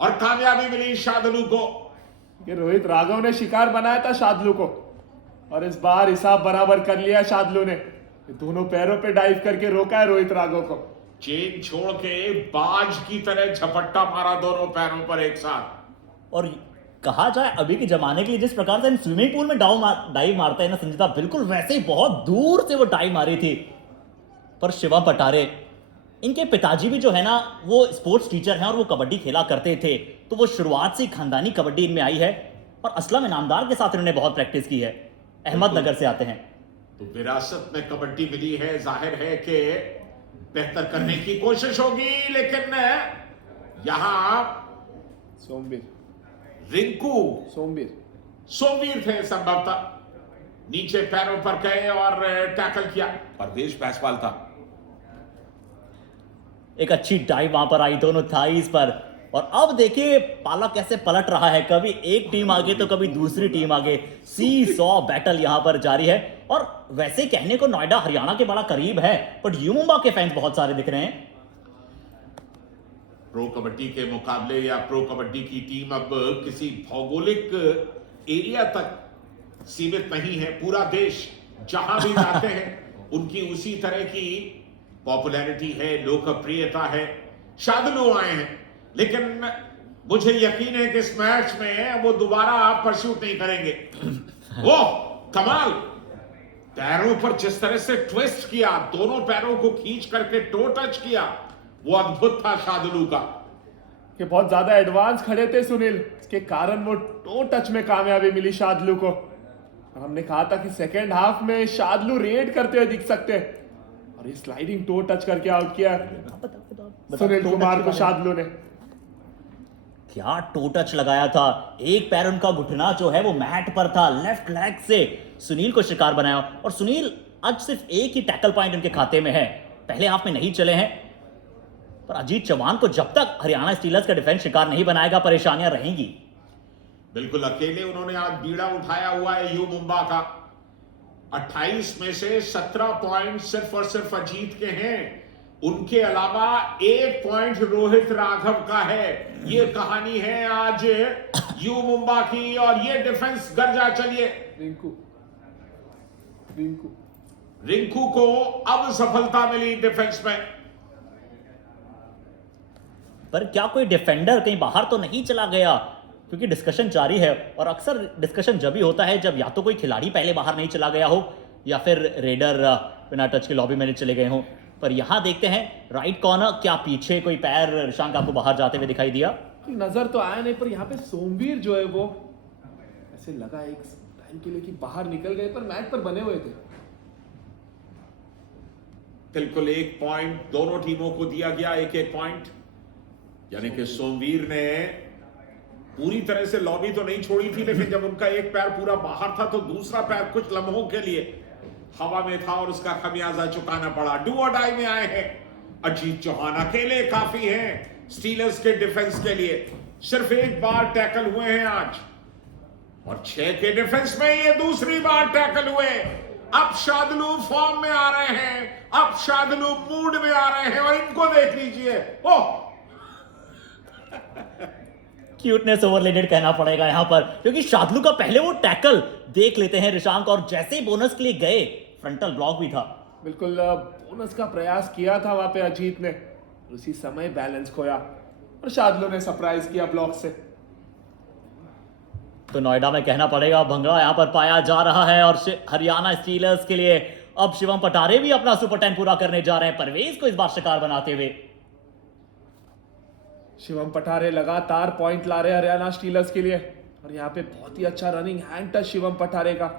और कामयाबी मिली शादलू को। कि रोहित राघव ने शिकार बनाया था शादलू को और इस बार हिसाब बराबर कर लिया शादलू ने। दोनों पैरों पे डाइव करके रोका है रोहित राघव को। चेन छोड़ के बाज की तरह झपट्टा मारा दोनों पैरों पर एक साथ। और कहा जाए अभी के जमाने के लिए जिस प्रकार से स्विमिंग पूल में डाइव मारता है ना संजीता, बिल्कुल वैसे ही बहुत दूर से वो डाइव मारी थी। पर शिवम पटारे, इनके पिताजी भी जो है ना वो स्पोर्ट्स टीचर हैं और वो कबड्डी खेला करते थे, तो वो शुरुआत से खानदानी कबड्डी इनमें आई है। और असलम इनामदार के साथ इन्होंने बहुत प्रैक्टिस की है। अहमदनगर से आते हैं, तो विरासत में कबड्डी मिली है। जाहिर है कि बेहतर करने की कोशिश होगी, लेकिन यहां सोमवीर रिंकू सोमवीर थे संभवतः, नीचे पैरों पर गए और टैकल किया। परवेश बैसवाल था। एक अच्छी डाइव वहां पर आई दोनों थाईज पर। और अब देखिए पाला कैसे पलट रहा है, कभी एक टीम आगे तो कभी दूसरी टीम आगे। सी-सॉ बैटल यहां पर जारी है। और वैसे कहने को नोएडा हरियाणा के बड़ा करीब है, बट यू मुंबा के फैंस बहुत सारे दिख रहे हैं। प्रो कबड्डी के मुकाबले या प्रो कबड्डी की टीम अब किसी भौगोलिक एरिया तक सीमित नहीं है। पूरा देश जहां भी जाते हैं उनकी उसी तरह की पॉपुलैरिटी है, लोकप्रियता है। शादलू आए हैं, लेकिन मुझे यकीन है कि इस मैच में वो दोबारा परस्यूट नहीं करेंगे। ओह कमाल, पैरों पर जिस तरह से ट्विस्ट किया, दोनों पैरों को खींच करके टो टच किया, वो अद्भुत था शार्दुल का। कि बहुत ज्यादा एडवांस खड़े थे सुनील, इसके कारण वो टो टच में कामयाबी मिली शार्दुल को। और हमने कहा था कि सेकेंड हाफ में शार्दुल रेड करते हुए दिख सकते हैं, और ये स्लाइडिंग टो टच करके आउट किया सुनील कुमार को शार्दुल ने। क्या टो टच लगाया था, एक पैर उनका घुटना जो है वो मैट पर था, लेफ्ट लेग से सुनील को शिकार बनाया। और सुनील आज सिर्फ एक ही टैकल पॉइंट उनके खाते में है, पहले हाफ में नहीं चले हैं। पर अजीत चौहान को जब तक हरियाणा स्टीलर्स का डिफेंस शिकार नहीं बनाएगा, परेशानियां रहेंगी। बिल्कुल अकेले उन्होंने आज बीड़ा उठाया हुआ है यू मुंबा का। 28 में से 17 पॉइंट सिर्फ और सिर्फ अजीत के हैं, उनके अलावा 1 पॉइंट रोहित राघव का है। ये कहानी है आज यू मुंबा की, और ये डिफेंस गर्जा। चलिए रिंकू रिंकू को अब सफलता मिली डिफेंस में। पर क्या कोई डिफेंडर कहीं बाहर तो नहीं चला गया, क्योंकि डिस्कशन जारी है। और अक्सर डिस्कशन जब भी होता है जब या तो कोई खिलाड़ी पहले बाहर नहीं चला गया हो, या फिर रेडर बिना टच के लॉबी में नहीं चले गए हो। पर यहां देखते हैं राइट कॉर्नर, क्या पीछे कोई पैर ऋषांक आपको बाहर जाते हुए दिखाई दिया? नजर तो आया नहीं, पर यहाँ पे सोमवीर जो है वो ऐसे लगा एक टाइम के लिए कि बाहर निकल गए, पर मैच पर बने हुए थे। बिल्कुल 1 पॉइंट दोनों टीमों को दिया गया, 1-1 पॉइंट। यानी कि सोमवीर ने पूरी तरह से लॉबी तो नहीं छोड़ी थी, लेकिन जब उनका एक पैर पूरा बाहर था तो दूसरा पैर कुछ लम्हों के लिए हवा में था, और उसका खमियाजा चुकाना पड़ा। डू और डाई में आए हैं अजीत चौहान, अकेले काफी हैं स्टीलर्स के डिफेंस के लिए। सिर्फ 1 बार टैकल हुए हैं आज, और 6 के डिफेंस में ये दूसरी बार टैकल हुए। अब शार्दुल फॉर्म में आ रहे हैं, अब शार्दुल मूड में आ रहे हैं, और इनको देख लीजिए। ओह क्यूटनेस ओवरलेडेड कहना पड़ेगा यहां पर, क्योंकि शार्दुल का पहले वो टैकल देख लेते हैं ऋषांक, और जैसे ही बोनस के लिए गए फ्रंटल ब्लॉक भी था। बिल्कुल बोनस का प्रयास किया था वहां पे अजीत ने, उसी समय बैलेंस खोया और शार्दुल ने सरप्राइज किया ब्लॉक से। तो नोएडा में कहना पड़ेगा भंगड़ा यहां पर पाया जा रहा है, और हरियाणा स्टीलर्स के लिए अब शिवम पटारे भी अपना सुपर 10 पूरा करने जा रहे हैं, परवेज को इस बार शिकार बनाते हुए। शिवम पठारे लगातार पॉइंट ला रहे हैं हरियाणा स्टीलर्स के लिए, और यहाँ पे बहुत ही अच्छा running hand touch Shivam Pathare का,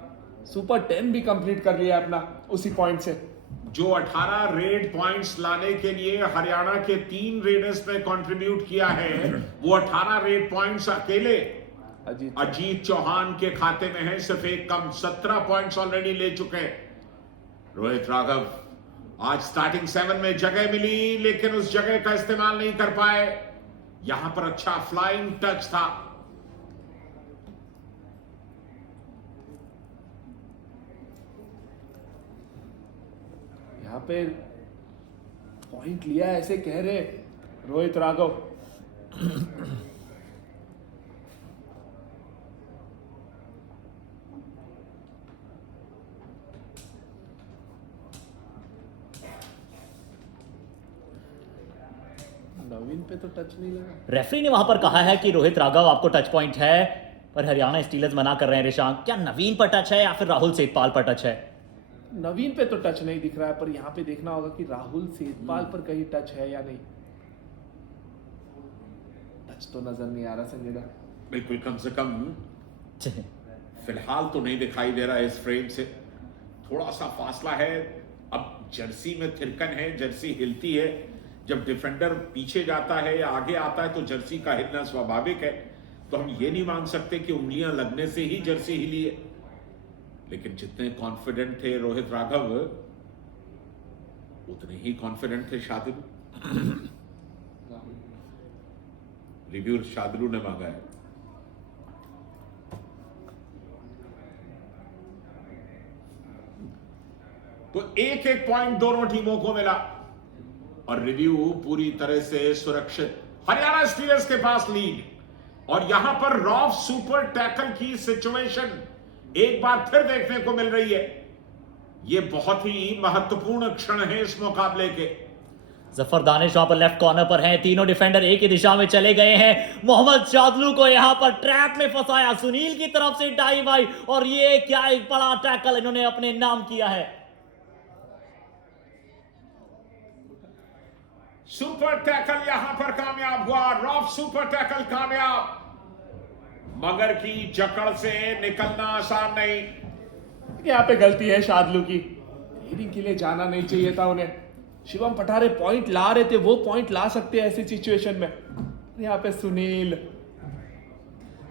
सुपर 10 भी कंप्लीट कर लिया अपना उसी पॉइंट से। जो 18 रेड पॉइंट्स लाने के लिए हरियाणा के 3 रेडर्स ने कंट्रीब्यूट किया है, वो 18 रेड पॉइंट्स अकेले अजीत चौहान के खाते में है। सिर्फ 1 कम, 17 पॉइंट्स ऑलरेडी ले चुके हैं रोहित राघव। आज स्टार्टिंग 7 में जगह मिली, लेकिन उस जगह का इस्तेमाल नहीं कर पाए। यहां पर अच्छा फ्लाइंग टच था। यहाँ पे पॉइंट लिया ऐसे कह रहे रोहित राघव। नवीन पे तो टच नहीं लगा। रेफरी ने वहां पर कहा है कि रोहित राघव आपको टच पॉइंट है, पर हरियाणा स्टीलर्स मना कर रहे हैं। ऋषांक, क्या नवीन पर टच है या फिर राहुल सेठपाल पर टच है? नवीन पे तो टच नहीं दिख रहा है, पर यहाँ पे देखना होगा कि राहुल सेठपाल पर कहीं टच है या नहीं। टच तो नजर नहीं आ रहा संजय दा। बिल्कुल, कम से कम फिलहाल तो नहीं दिखाई दे रहा है। इस फ्रेम से थोड़ा सा फासला है। अब जर्सी में थिरकन है, जर्सी हिलती है। जब डिफेंडर पीछे जाता है या आगे आता है तो जर्सी का हिलना स्वाभाविक है। तो हम ये नहीं मान सकते कि उंगलियां लगने से ही जर्सी हिली है। लेकिन जितने कॉन्फिडेंट थे रोहित राघव, उतने ही कॉन्फिडेंट थे शार्दुल। रिव्यू शार्दुल ने मांगा है। तो 1-1 पॉइंट दोनों टीमों को मिला, और रिव्यू पूरी तरह से सुरक्षित। हरियाणा स्टीलर्स के पास लीड, और यहां पर रॉफ सुपर टैकल की सिचुएशन एक बार फिर देखने को मिल रही है। यह बहुत ही महत्वपूर्ण क्षण है इस मुकाबले के। जफर दानिश वहां पर लेफ्ट कॉर्नर पर हैं, तीनों डिफेंडर एक ही दिशा में चले गए हैं। मोहम्मद शादलू को यहां पर ट्रैप में फंसाया, सुनील की तरफ से डाइव आई और ये क्या एक बड़ा टैकल इन्होंने अपने नाम किया है। सुपर टैकल यहां पर कामयाब हुआ, रॉफ सुपर टैकल कामयाब, मगर की जकड़ से निकलना आसान नहीं। यहाँ पे गलती है शादलू की, लीडिंग के लिए जाना नहीं चाहिए था उन्हें। शिवम पठारे पॉइंट ला रहे थे, वो पॉइंट ला सकते हैं ऐसी सिचुएशन में। यहाँ पे सुनील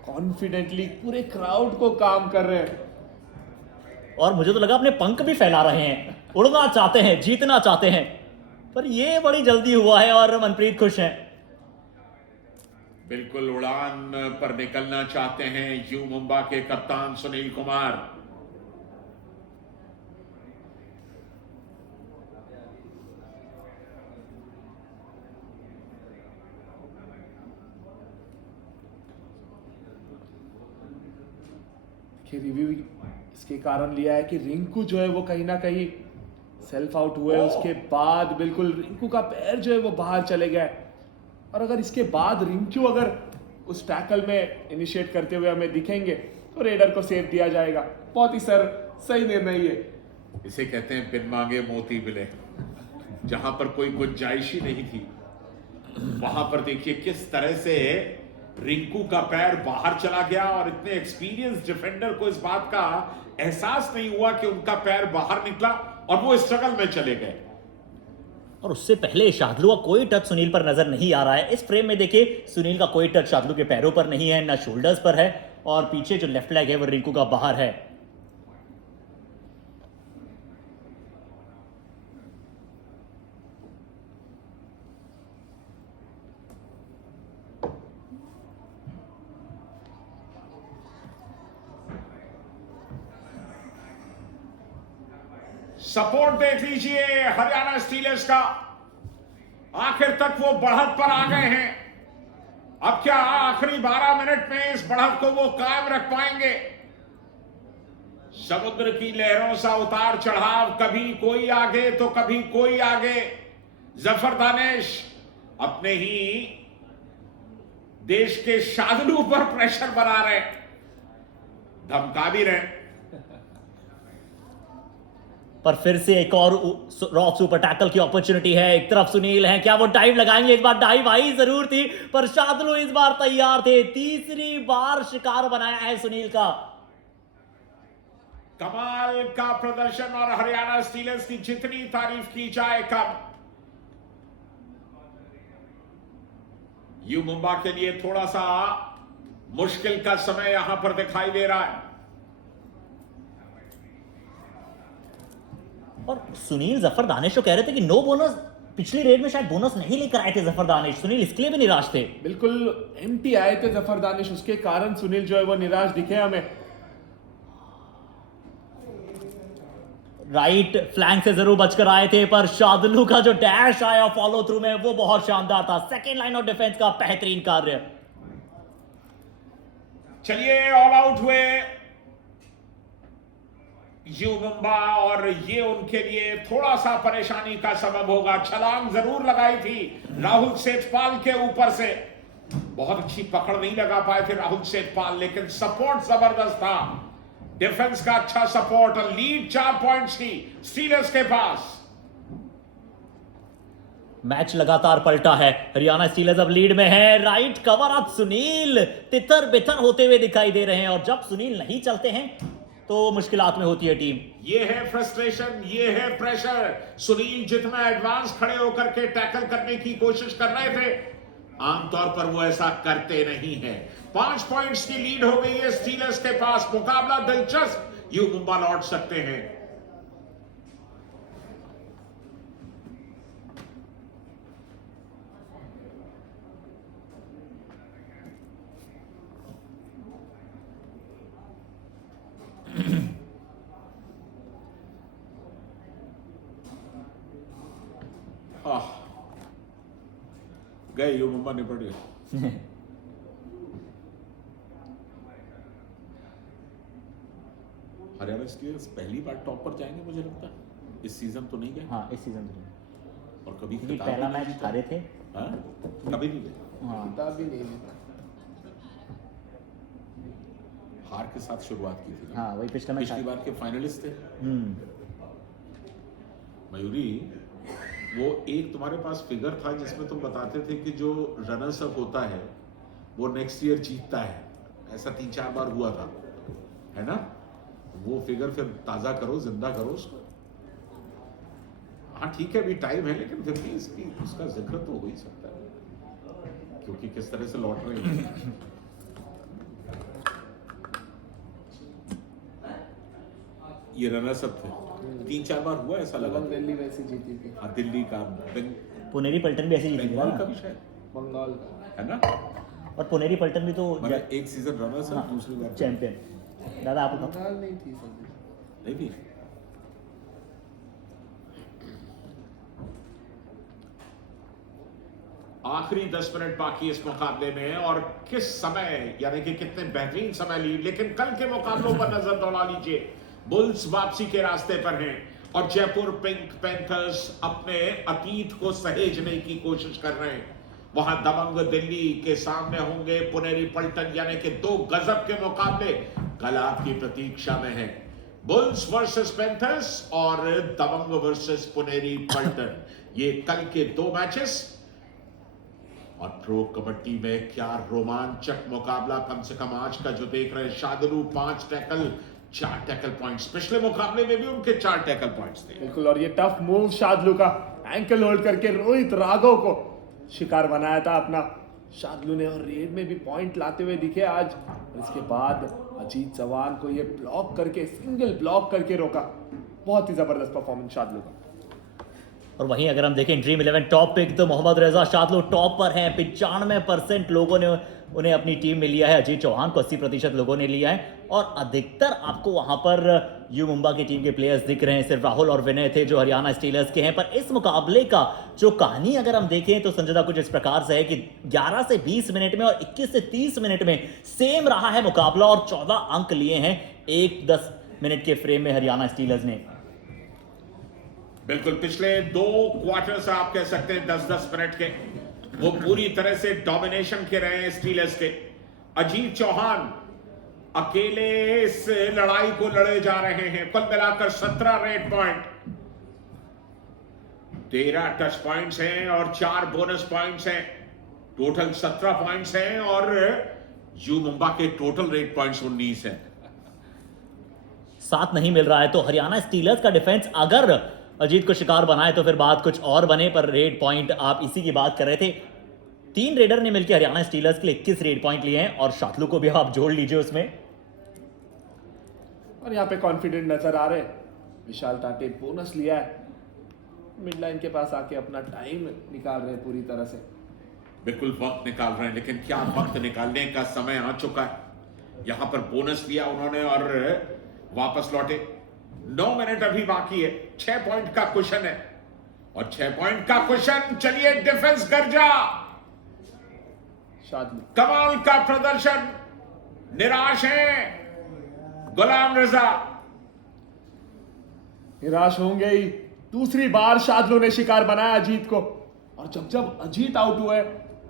कॉन्फिडेंटली पूरे क्राउड को काम कर रहे हैं। और मुझे तो लगा अपने पंख भी फैला रहे हैं, उड़ना चाहते हैं, जीतना चाहते हैं, पर ये बड़ी जल्दी हुआ है और मनप्रीत खुश हैं। बिल्कुल उड़ान पर निकलना चाहते हैं यू मुंबा के कप्तान सुनील कुमार। रिव्यू इसके कारण लिया है कि रिंकू जो है वो कहीं ना कहीं सेल्फ आउट हुए, उसके बाद बिल्कुल रिंकू का पैर जो है वो बाहर चले गया। और अगर इसके बाद रिंकू अगर उस टैकल में इनिशिएट करते हुए हमें दिखेंगे तो रेडर को सेव दिया जाएगा। बहुत ही सही निर्णय है। इसे कहते हैं बिन मांगे मोती मिले। जहां पर कोई गुंजाइश ही नहीं थी, वहां पर देखिए किस तरह से रिंकू का पैर बाहर चला गया और इतने एक्सपीरियंस डिफेंडर को इस बात का एहसास नहीं हुआ कि उनका पैर बाहर निकला और वो स्ट्रगल में चले गए। और उससे पहले शादलू का कोई टच सुनील पर नजर नहीं आ रहा है। इस फ्रेम में देखिए सुनील का कोई टच शादलू के पैरों पर नहीं है, ना शोल्डर्स पर है, और पीछे जो लेफ्ट लेग है वो रिंकू का बाहर है। सपोर्ट देख लीजिए हरियाणा स्टीलर्स का, आखिर तक वो बढ़त पर आ गए हैं। अब क्या आखिरी 12 मिनट में इस बढ़त को वो कायम रख पाएंगे? समुद्र की लहरों सा उतार चढ़ाव, कभी कोई आगे तो कभी कोई आगे। जफर दानिश अपने ही देश के शादलू पर प्रेशर बना रहे, धमका भी रहे। पर फिर से एक और रॉफ सुपर टैकल की अपॉर्चुनिटी है। एक तरफ सुनील है, क्या वो डाइव लगाएंगे? इस बार डाइव आई जरूर थी, पर शादलू इस बार तैयार थे। तीसरी बार शिकार बनाया है सुनील का। कमाल का प्रदर्शन, और हरियाणा स्टीलर्स की जितनी तारीफ की जाए कम। यू मुंबा के लिए थोड़ा सा मुश्किल का समय यहां पर दिखाई दे रहा है। और सुनील जफर दानिश को कह रहे थे कि नो बोनस, पिछली रेड में शायद बोनस नहीं लेकर आए थे जफर दानिश। सुनील इसके लिए भी निराश थे। बिल्कुल एम्प्टी आए थे जफर दानिश, उसके कारण सुनील जो है वो निराश दिखे हमें। राइट फ्लैंक से जरूर बचकर आए थे, पर शादलू का जो डैश आया फॉलो थ्रू में वो बहुत शानदार था। सेकेंड लाइन ऑफ डिफेंस का बेहतरीन कार्य। चलिए ऑल आउट हुए यू मुंबा, और ये उनके लिए थोड़ा सा परेशानी का सबब होगा। छलांग जरूर लगाई थी राहुल सेठपाल के ऊपर से, बहुत अच्छी पकड़ नहीं लगा पाए थे राहुल सेठपाल, लेकिन सपोर्ट जबरदस्त था। डिफेंस का अच्छा सपोर्ट, और लीड 4 पॉइंट्स की स्टीलर्स के पास। मैच लगातार पलटा है, हरियाणा स्टीलर्स अब लीड में है। राइट कवर अप, सुनील तितर बितर होते हुए दिखाई दे रहे हैं, और जब सुनील नहीं चलते हैं तो मुश्किलात में होती है टीम। ये है फ्रस्ट्रेशन, ये है प्रेशर। सुनील जितना एडवांस खड़े होकर के टैकल करने की कोशिश कर रहे थे, आमतौर पर वो ऐसा करते नहीं है। 5 पॉइंट्स की लीड हो गई है स्टीलर्स के पास। मुकाबला दिलचस्प, यू मुंबा लौट सकते हैं। गए यू मुंबा, निपट गए। हरियाणा स्टीलर्स पहली बार टॉप पर जाएंगे मुझे लगता है, इस सीजन तो नहीं गए। हाँ इस सीजन और कभी क्योंकि खिताब पहला भी नहीं मैच जीता। हारे थे। हाँ? कभी नहीं जीता। हाँ किताब भी नहीं जीता। हार के साथ शुरुआत की थी ना। हाँ वही पिछला मैच पिछली बार के फाइनलिस्ट थे मयूरी। वो एक तुम्हारे पास फिगर था जिसमें तुम बताते थे कि जो रनर्स अप होता है वो नेक्स्ट ईयर जीतता है। ऐसा 3-4 बार हुआ था, है ना? वो फिगर फिर ताजा करो, जिंदा करो उसको। हाँ ठीक है, अभी टाइम है, लेकिन फिर भी उसका जिक्र तो हो ही सकता है, क्योंकि किस तरह से लौट रहे हैं। ये रनर्स अप थे, 3-4 बार हुआ ऐसा लगा। दिल्ली वैसे जीती थी। हाँ, दिल्ली का, पुनेरी पल्टन भी ऐसी जीती थी बंगाल ना। का भी शायद, बंगाल का। है ना? और पुनेरी पल्टन भी तो मतलब एक सीजन रनर्स अप, दूसरी बार चैंपियन। दादा आप बताओ। बंगाल नहीं थी सभी। नहीं भी। आखिरी 10 मिनट बाकी इस मुकाबले में, और किस समय, यानी कि कितने बेहतरीन समय ली। लेकिन कल के मुकाबलों पर नजर दौड़ा लीजिए। बुल्स वापसी के रास्ते पर हैं और जयपुर पिंक पैंथर्स अपने अतीत को सहेजने की कोशिश कर रहे हैं। वहां दबंग दिल्ली के सामने होंगे पुनेरी पल्टन, यानी कि 2 गजब के मुकाबले कल आपकी प्रतीक्षा में है। बुल्स वर्सेस पैंथर्स और दबंग वर्सेस पुनेरी पल्टन, ये कल के 2 मैचेस। और प्रो कबड्डी में क्या रोमांचक मुकाबला, कम से कम आज का जो देख रहे हैं। शादलू 5 टैकल 4 टैकल पॉइंट्स, पिछले मुकाबले में भी उनके 4 टैकल पॉइंट्स थे। बिल्कुल, और ये टफ मूव शादलू का, एंकल होल्ड करके रोहित राघव को शिकार बनाया था अपना शादलू ने, और रेड में भी पॉइंट लाते हुए दिखे आज। और इसके बाद अजीत चौहान को ये ब्लॉक करके, सिंगल ब्लॉक करके रोका। बहुत ही जबरदस्त परफॉर्मेंस शादलू का। और वहीं अगर हम देखें ड्रीम 11 टॉप पिक तो मोहम्मद रजा शादलू टॉप पर हैं। 95% लोगों ने उन्हें अपनी टीम में लिया है। अजीत चौहान को 80% लोगों ने लिया है, और अधिकतर आपको वहां पर यू मुंबा की टीम के प्लेयर्स दिख रहे हैं। सिर्फ राहुल और विनय थे जो हरियाणा स्टीलर्स के हैं। पर इस मुकाबले का जो कहानी अगर हम देखें तो संजय दा कुछ इस प्रकार से है कि 11 से 20 मिनट में और 21 से 30 मिनट में सेम रहा है मुकाबला, और 14 अंक लिए हैं 1-10 मिनट के फ्रेम में हरियाणा स्टीलर्स ने। बिल्कुल, पिछले 2 क्वार्टर्स आप कह सकते हैं 10-10 मिनट के, वो पूरी तरह से डोमिनेशन के रहे हैं स्टीलर्स के। अजीत चौहान अकेले इस लड़ाई को लड़े जा रहे हैं। कुल मिलाकर 17 रेड पॉइंट, 13 टच पॉइंट्स हैं और 4 बोनस पॉइंट्स हैं। टोटल 17 पॉइंट्स हैं, और यू मुंबा के टोटल रेड पॉइंट्स 19 हैं। साथ नहीं मिल रहा है तो हरियाणा स्टीलर्स का डिफेंस अगर अजीत को शिकार बनाए तो फिर बात कुछ और बने। पर रेड पॉइंट आप इसी की बात कर रहे थे। 3 रेडर ने मिलकर हरियाणा स्टीलर्स के लिए 21 रेड पॉइंट लिए हैं, और शादलू को भी आप जोड़ लीजिए उसमें। और यहाँ पे कॉन्फिडेंट नजर आ रहे। विशाल टाटे बोनस लिया है, मिड लाइन के पास आके अपना टाइम निकाल रहे पूरी तरह से। बिल्कुल वक्त निकाल रहे हैं, लेकिन क्या वक्त निकालने का समय आ चुका है। यहां पर बोनस लिया उन्होंने और वापस लौटे। 9 मिनट अभी बाकी है। 6 पॉइंट का क्वेश्चन है, और 6 पॉइंट का क्वेश्चन। चलिए, डिफेंस गर्जा, शादलू कमाल का प्रदर्शन। निराश है गुलाम रजा। निराश होंगे ही। दूसरी बार शादलू ने शिकार बनाया अजीत को, और जब अजीत आउट हुए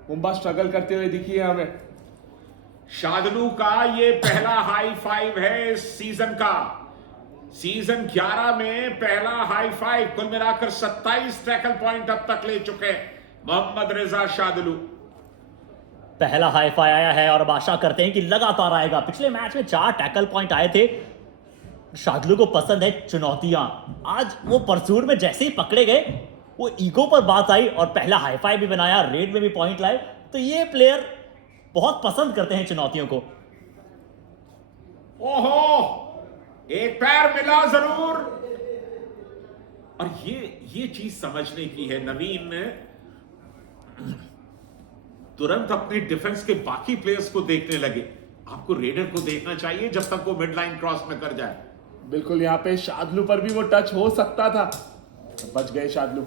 मुंबा स्ट्रगल करते हुए दिखी है हमें। शादलू का ये पहला हाई 5 है इस सीजन का। सीजन 11 में पहला हाई 5। कुल मिलाकर 27 टैकल पॉइंट अब तक ले चुके हैं मोहम्मद रजा शादलू। पहला हाई फाई आया है, और अब आशा करते हैं कि लगातार आएगा। पिछले मैच में 4 टैकल पॉइंट आए थे। शादलू को पसंद है चुनौतियां। आज वो परसूर में जैसे ही पकड़े गए, वो ईगो पर बात आई और पहला हाई फाई भी बनाया, रेड में भी पॉइंट लाए। तो ये प्लेयर बहुत पसंद करते हैं चुनौतियों को। ओहो, एक पैर मिला जरूर। और ये चीज समझने की है, नवीन तुरंत अपने डिफेंस के बाकी प्लेयर्स को देखने लगे। आपको रेडर को देखना चाहिए जब तक वो मिड लाइन क्रॉस में कर जाए। बिल्कुल, यहाँ पे शादलू पर भी वो टच हो सकता था, बच गए शादलू।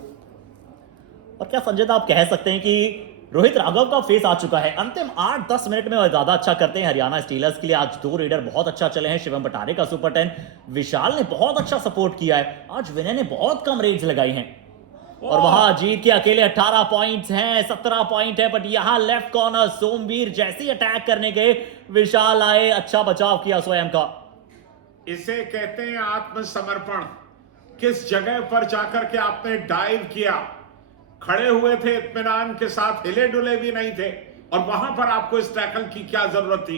और क्या संजय दा आप कह सकते हैं कि रोहित राघव का फेस आ चुका है। अंतिम 8-10 मिनट में और ज्यादा अच्छा करते हैं हरियाणा स्टीलर्स के लिए। आज 2 रेडर बहुत अच्छा चले हैं। शिवम बटारे का सुपर 10, विशाल ने बहुत अच्छा सपोर्ट किया है। आज विनय ने बहुत कम रेड्स लगाई हैं। और वहां जीत के अकेले 18 पॉइंट्स हैं, 17 पॉइंट है, बट यहां लेफ्ट कॉर्नर सोमवीर जैसे ही अटैक करने गए, विशाल आए, अच्छा बचाव किया स्वयं का। इसे कहते हैं आत्मसमर्पण। किस जगह पर जाकर के आपने डाइव किया, खड़े हुए थे इत्मीनान के साथ, हिले डुले भी नहीं थे, और वहां पर आपको इस टैकल की क्या जरूरत थी?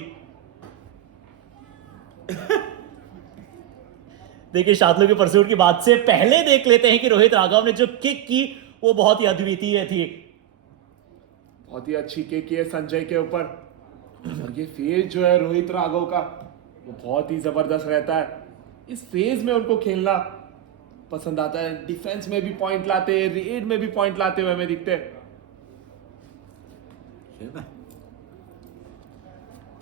देखिए, शार्दुल की परस्यूट की बात से पहले देख लेते हैं कि रोहित राघव ने जो किक की वो बहुत ही अद्वितीय थी। बहुत ही अच्छी किक की है संजय के ऊपर, और ये फेज जो है रोहित राघव का वो बहुत ही जबरदस्त रहता है। इस फेज में उनको खेलना पसंद आता है। डिफेंस में भी पॉइंट लाते हैं, रेड में भी पॉइंट लाते हुए हमें दिखते हैं।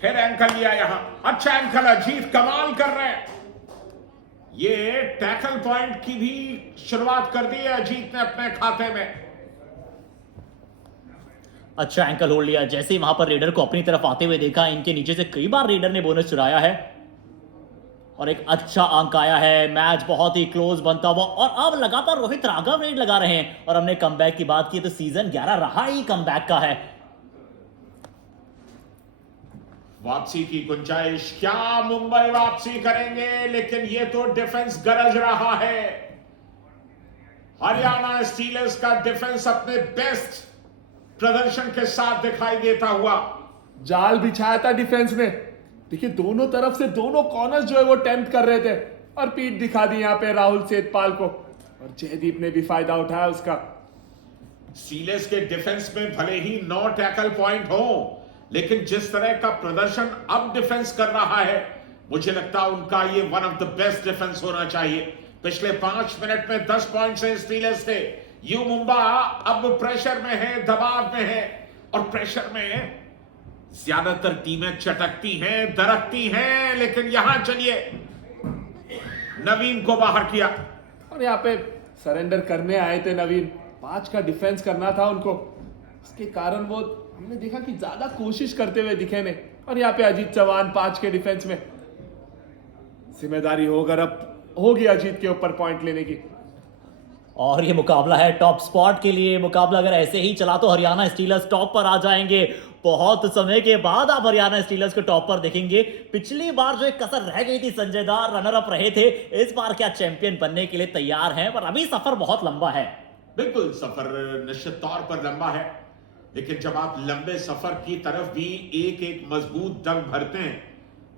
फिर एंकल लिया यहां, अच्छा एंकल, अजीत कमाल कर रहे हैं। ये टैकल पॉइंट की भी शुरुआत कर दी है अजीत ने अपने खाते में। अच्छा एंकल होल्ड लिया, जैसे ही वहां पर रेडर को अपनी तरफ आते हुए देखा, इनके नीचे से कई बार रेडर ने बोनस चुराया है, और एक अच्छा अंक आया है। मैच बहुत ही क्लोज बनता हुआ, और अब लगातार रोहित राघव रेड लगा रहे हैं। और हमने कमबैक की बात की तो सीजन 11 रहा ही कमबैक का है। वापसी की गुंजाइश, क्या मुंबई वापसी करेंगे? लेकिन ये तो डिफेंस गरज रहा है। हरियाणा स्टीलर्स का डिफेंस अपने बेस्ट प्रदर्शन के साथ दिखाई देता हुआ। जाल बिछाया था डिफेंस ने। देखिए, दोनों तरफ से दोनों कॉर्नर्स जो है वो टेम्प्ट कर रहे थे, और पीठ दिखा दी यहाँ पे राहुल सेठपाल को, और जयदीप ने भी फायदा उठाया उसका। स्टीलर्स के डिफेंस में भले ही 9 टैकल पॉइंट हो, लेकिन जिस तरह का प्रदर्शन अब डिफेंस कर रहा है, मुझे लगता है उनका ये one of the best defence होना चाहिए। पिछले 5 मिनट में 10 पॉइंट्स हैं स्टीलर्स के। यू मुंबा अब प्रेशर में है, दबाव में है, और प्रेशर में ज्यादातर टीमें चटकती हैं, दरकती हैं, लेकिन यहां चलिए नवीन को बाहर किया, और यहाँ पे सरेंडर करने आए थे नवीन। 5 का डिफेंस करना था उनको, इसके कारण वो हमने देखा कि ज्यादा कोशिश करते हुए दिखे ने। और यहाँ पे अजीत चौहान 5 के डिफेंस में, जिम्मेदारी होगी अजीत के ऊपर पॉइंट लेने की। और ये मुकाबला है टॉप स्पॉट के लिए। मुकाबला अगर ऐसे ही चला तो हरियाणा स्टीलर्स टॉप पर आ जाएंगे। बहुत समय के बाद आप हरियाणा स्टीलर्स को टॉप पर देखेंगे। पिछली बार जो एक कसर रह गई थी, संजय दा रनर अप रहे थे, इस बार क्या चैंपियन बनने के लिए तैयार हैं? पर अभी सफर बहुत लंबा है। बिल्कुल, सफर निश्चित तौर पर लंबा है, लेकिन जब आप लंबे सफर की तरफ भी एक एक मजबूत डग भरते हैं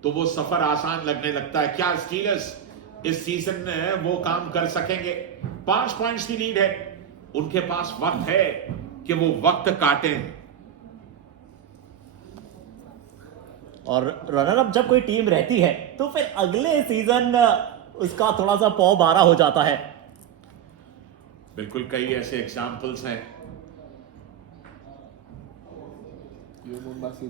तो वो सफर आसान लगने लगता है। क्या स्टीलर्स इस सीजन में वो काम कर सकेंगे? 5 पॉइंट्स की लीड है, उनके पास वक्त है कि वो वक्त काटें। और रनर अप जब कोई टीम रहती है तो फिर अगले सीजन उसका थोड़ा सा पौ बारा हो जाता है। बिल्कुल, कई ऐसे एग्जाम्पल्स हैं।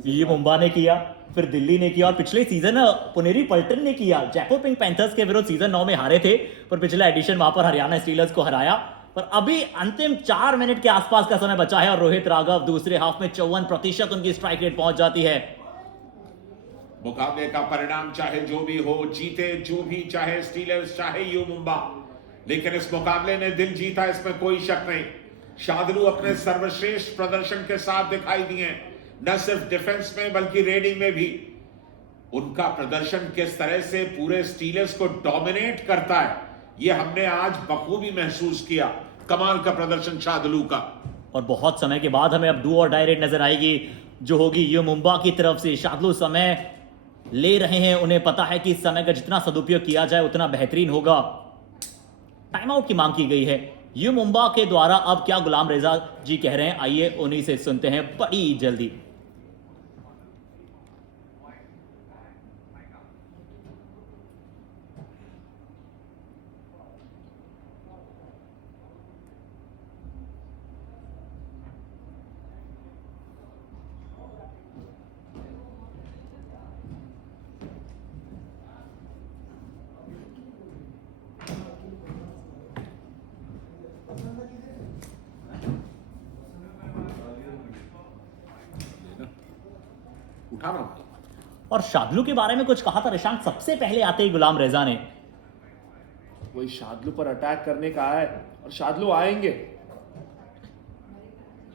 ये मुंबई ने किया, फिर दिल्ली ने किया, और पिछले सीजन पुनेरी पल्टन ने किया। जयपुर पिंक पैंथर्स के विरुद्ध सीजन 9 में हारे थे, पर पिछला एडिशन वहां पर हरियाणा स्टीलर्स को हराया। पर अभी अंतिम 4 मिनट के आसपास का समय बचा है, और रोहित राघव दूसरे हाफ में 54% उनकी स्ट्राइक रेट पहुंच जाती है। मुकाबले का परिणाम चाहे जो भी हो, जीते जो भी, चाहे स्टीलर्स चाहे यू मुंबा, लेकिन इस मुकाबले ने दिल जीता, इसमें कोई शक नहीं। शार्दुल अपने सर्वश्रेष्ठ प्रदर्शन के साथ दिखाई दिए, न सिर्फ डिफेंस में बल्कि रेडिंग में भी। उनका प्रदर्शन किस तरह से पूरे स्टीलर्स को डोमिनेट करता है, यह हमने आज बखूबी महसूस किया। कमाल का प्रदर्शन शार्दुल का। और बहुत समय के बाद हमें अब डू और डाई रेड नजर आएगी, जो होगी यू मुंबा की तरफ से। शार्दुल समय ले रहे हैं, उन्हें पता है कि इस समय का जितना सदुपयोग किया जाए उतना बेहतरीन होगा। टाइम आउट की मांग की गई है यू मुंबा के द्वारा। अब क्या गुलाम रेजा जी कह रहे हैं, आइए उन्हीं से सुनते हैं बड़ी जल्दी। उठा रहा हूं। और शार्दुल के बारे में कुछ कहा था निशांत सबसे पहले आते ही गुलाम रेजा ने। वही शार्दुल पर अटैक करने का है, और शार्दुल आएंगे,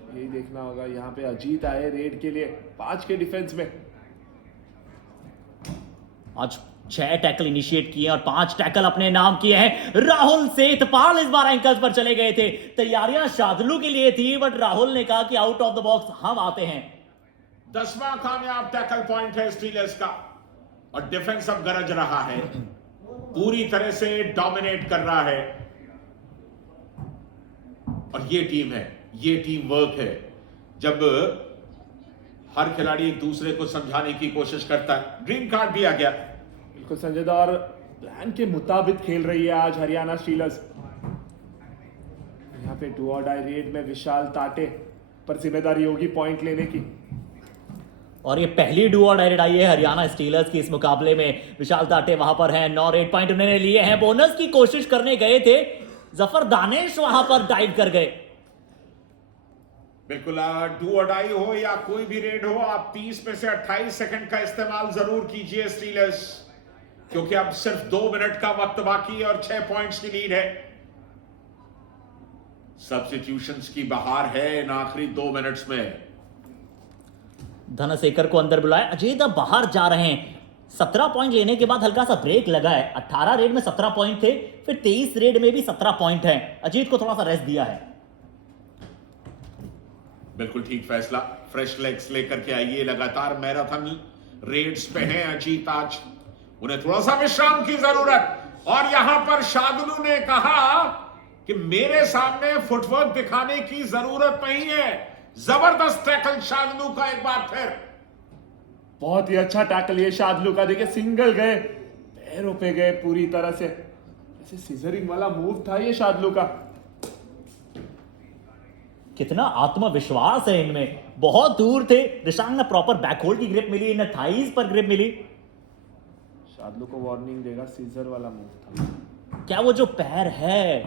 यही देखना होगा। यहाँ पे अजीत आए रेड के लिए 5 के डिफेंस में। आज 6 टैकल इनिशिएट किए और 5 टैकल अपने नाम किए हैं। राहुल सेठपाल इस बार एंकल्स पर चले गए थे। तैयारियां शार्दुल के लिए थी, बट राहुल ने कहा कि आउट ऑफ द बॉक्स हम आते हैं। 10वां कामयाब टैकल पॉइंट है स्टीलर्स का और डिफेंस अब गरज रहा है, पूरी तरह से डोमिनेट कर रहा है। और ये टीम है, ये टीम वर्क है, जब हर खिलाड़ी एक दूसरे को समझाने की कोशिश करता है। ग्रीन कार्ड दिया गया। बिल्कुल संजय दा, और प्लान के मुताबिक खेल रही है आज हरियाणा स्टीलर्स। यहाँ पे डू और डाई रेड में विशाल ताटे पर जिम्मेदारी होगी पॉइंट लेने की। और ये पहली डू और डाई रेड आई है हरियाणा स्टीलर्स की इस मुकाबले में। विशाल ताटे वहां पर हैं, 9 रेड पॉइंट उन्होंने लिए हैं। बोनस की कोशिश करने गए थे, जफर दानिश वहां पर डाइव कर गए। बिल्कुल, डू और डाई हो या कोई भी रेड हो, आप 30 में से 28 सेकंड का इस्तेमाल जरूर कीजिए स्टीलर्स, क्योंकि अब सिर्फ 2 मिनट का वक्त बाकी है और 6 पॉइंट्स की लीड है। सब्स्टिट्यूशंस की बहार है इन आखिरी 2 मिनट्स में। धनशेखर को अंदर बुलाया, अजीत अब बाहर जा रहे हैं। 17 पॉइंट लेने के बाद हल्का सा ब्रेक लगा है। 18 रेड में 17 पॉइंट थे, फिर 23 रेड में भी 17 पॉइंट है। अजीत को थोड़ा सा रेस्ट दिया है। बिल्कुल ठीक फैसला, फ्रेश लेग्स लेकर के आइए। लगातार मैराथन रेड्स पे हैं अजीत, आज उन्हें थोड़ा सा विश्राम की जरूरत। और यहां पर शार्दुल ने कहा कि मेरे सामने फुटवर्क दिखाने की जरूरत नहीं है। जबरदस्त टैकल शार्दुल का एक बार फिर। बहुत ही अच्छा टैकल ये शार्दुल का। देखिए सिंगल गए, पैरों पे गए पूरी तरह से, ऐसे सीजरिंग वाला मूव था ये शार्दुल का। कितना आत्मविश्वास है इनमें, बहुत दूर थे। रिशांग ने प्रॉपर बैकहोल्ड की ग्रिप मिली, इन्हें थाइज पर ग्रिप मिली। शार्दुल को वार्निंग देगा, सीजर वाला मूव था। क्या वो जो पैर है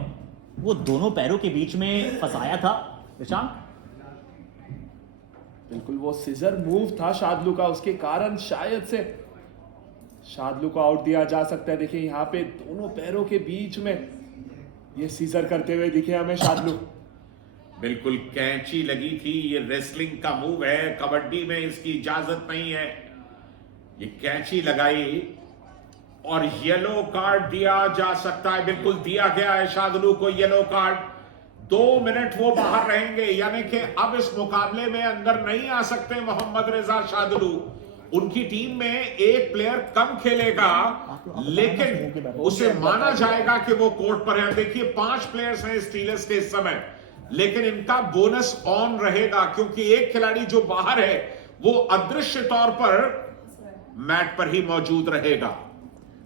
वो दोनों पैरों के बीच में फंसाया था रिशांग? बिल्कुल वो सीजर मूव था शार्दुल का, उसके कारण शायद से शार्दुल को आउट दिया जा सकता है। देखिए यहाँ पे दोनों पैरों के बीच में ये सीजर करते हुए दिखे हमें शार्दुल। बिल्कुल कैंची लगी थी, ये रेसलिंग का मूव है, कबड्डी में इसकी इजाजत नहीं है। ये कैंची लगाई और येलो कार्ड दिया जा सकता है। बिल्कुल दिया गया है शार्दुल को येलो कार्ड। 2 मिनट वो बाहर रहेंगे, यानी कि अब इस मुकाबले में अंदर नहीं आ सकते मोहम्मद रेजा शार्दुल। उनकी टीम में एक प्लेयर कम खेलेगा, लेकिन उसे माना जाएगा कि वो कोर्ट पर है। देखिए 5 प्लेयर्स हैं स्टीलर्स के इस समय, लेकिन इनका बोनस ऑन रहेगा, क्योंकि एक खिलाड़ी जो बाहर है वो अदृश्य तौर पर मैट पर ही मौजूद रहेगा।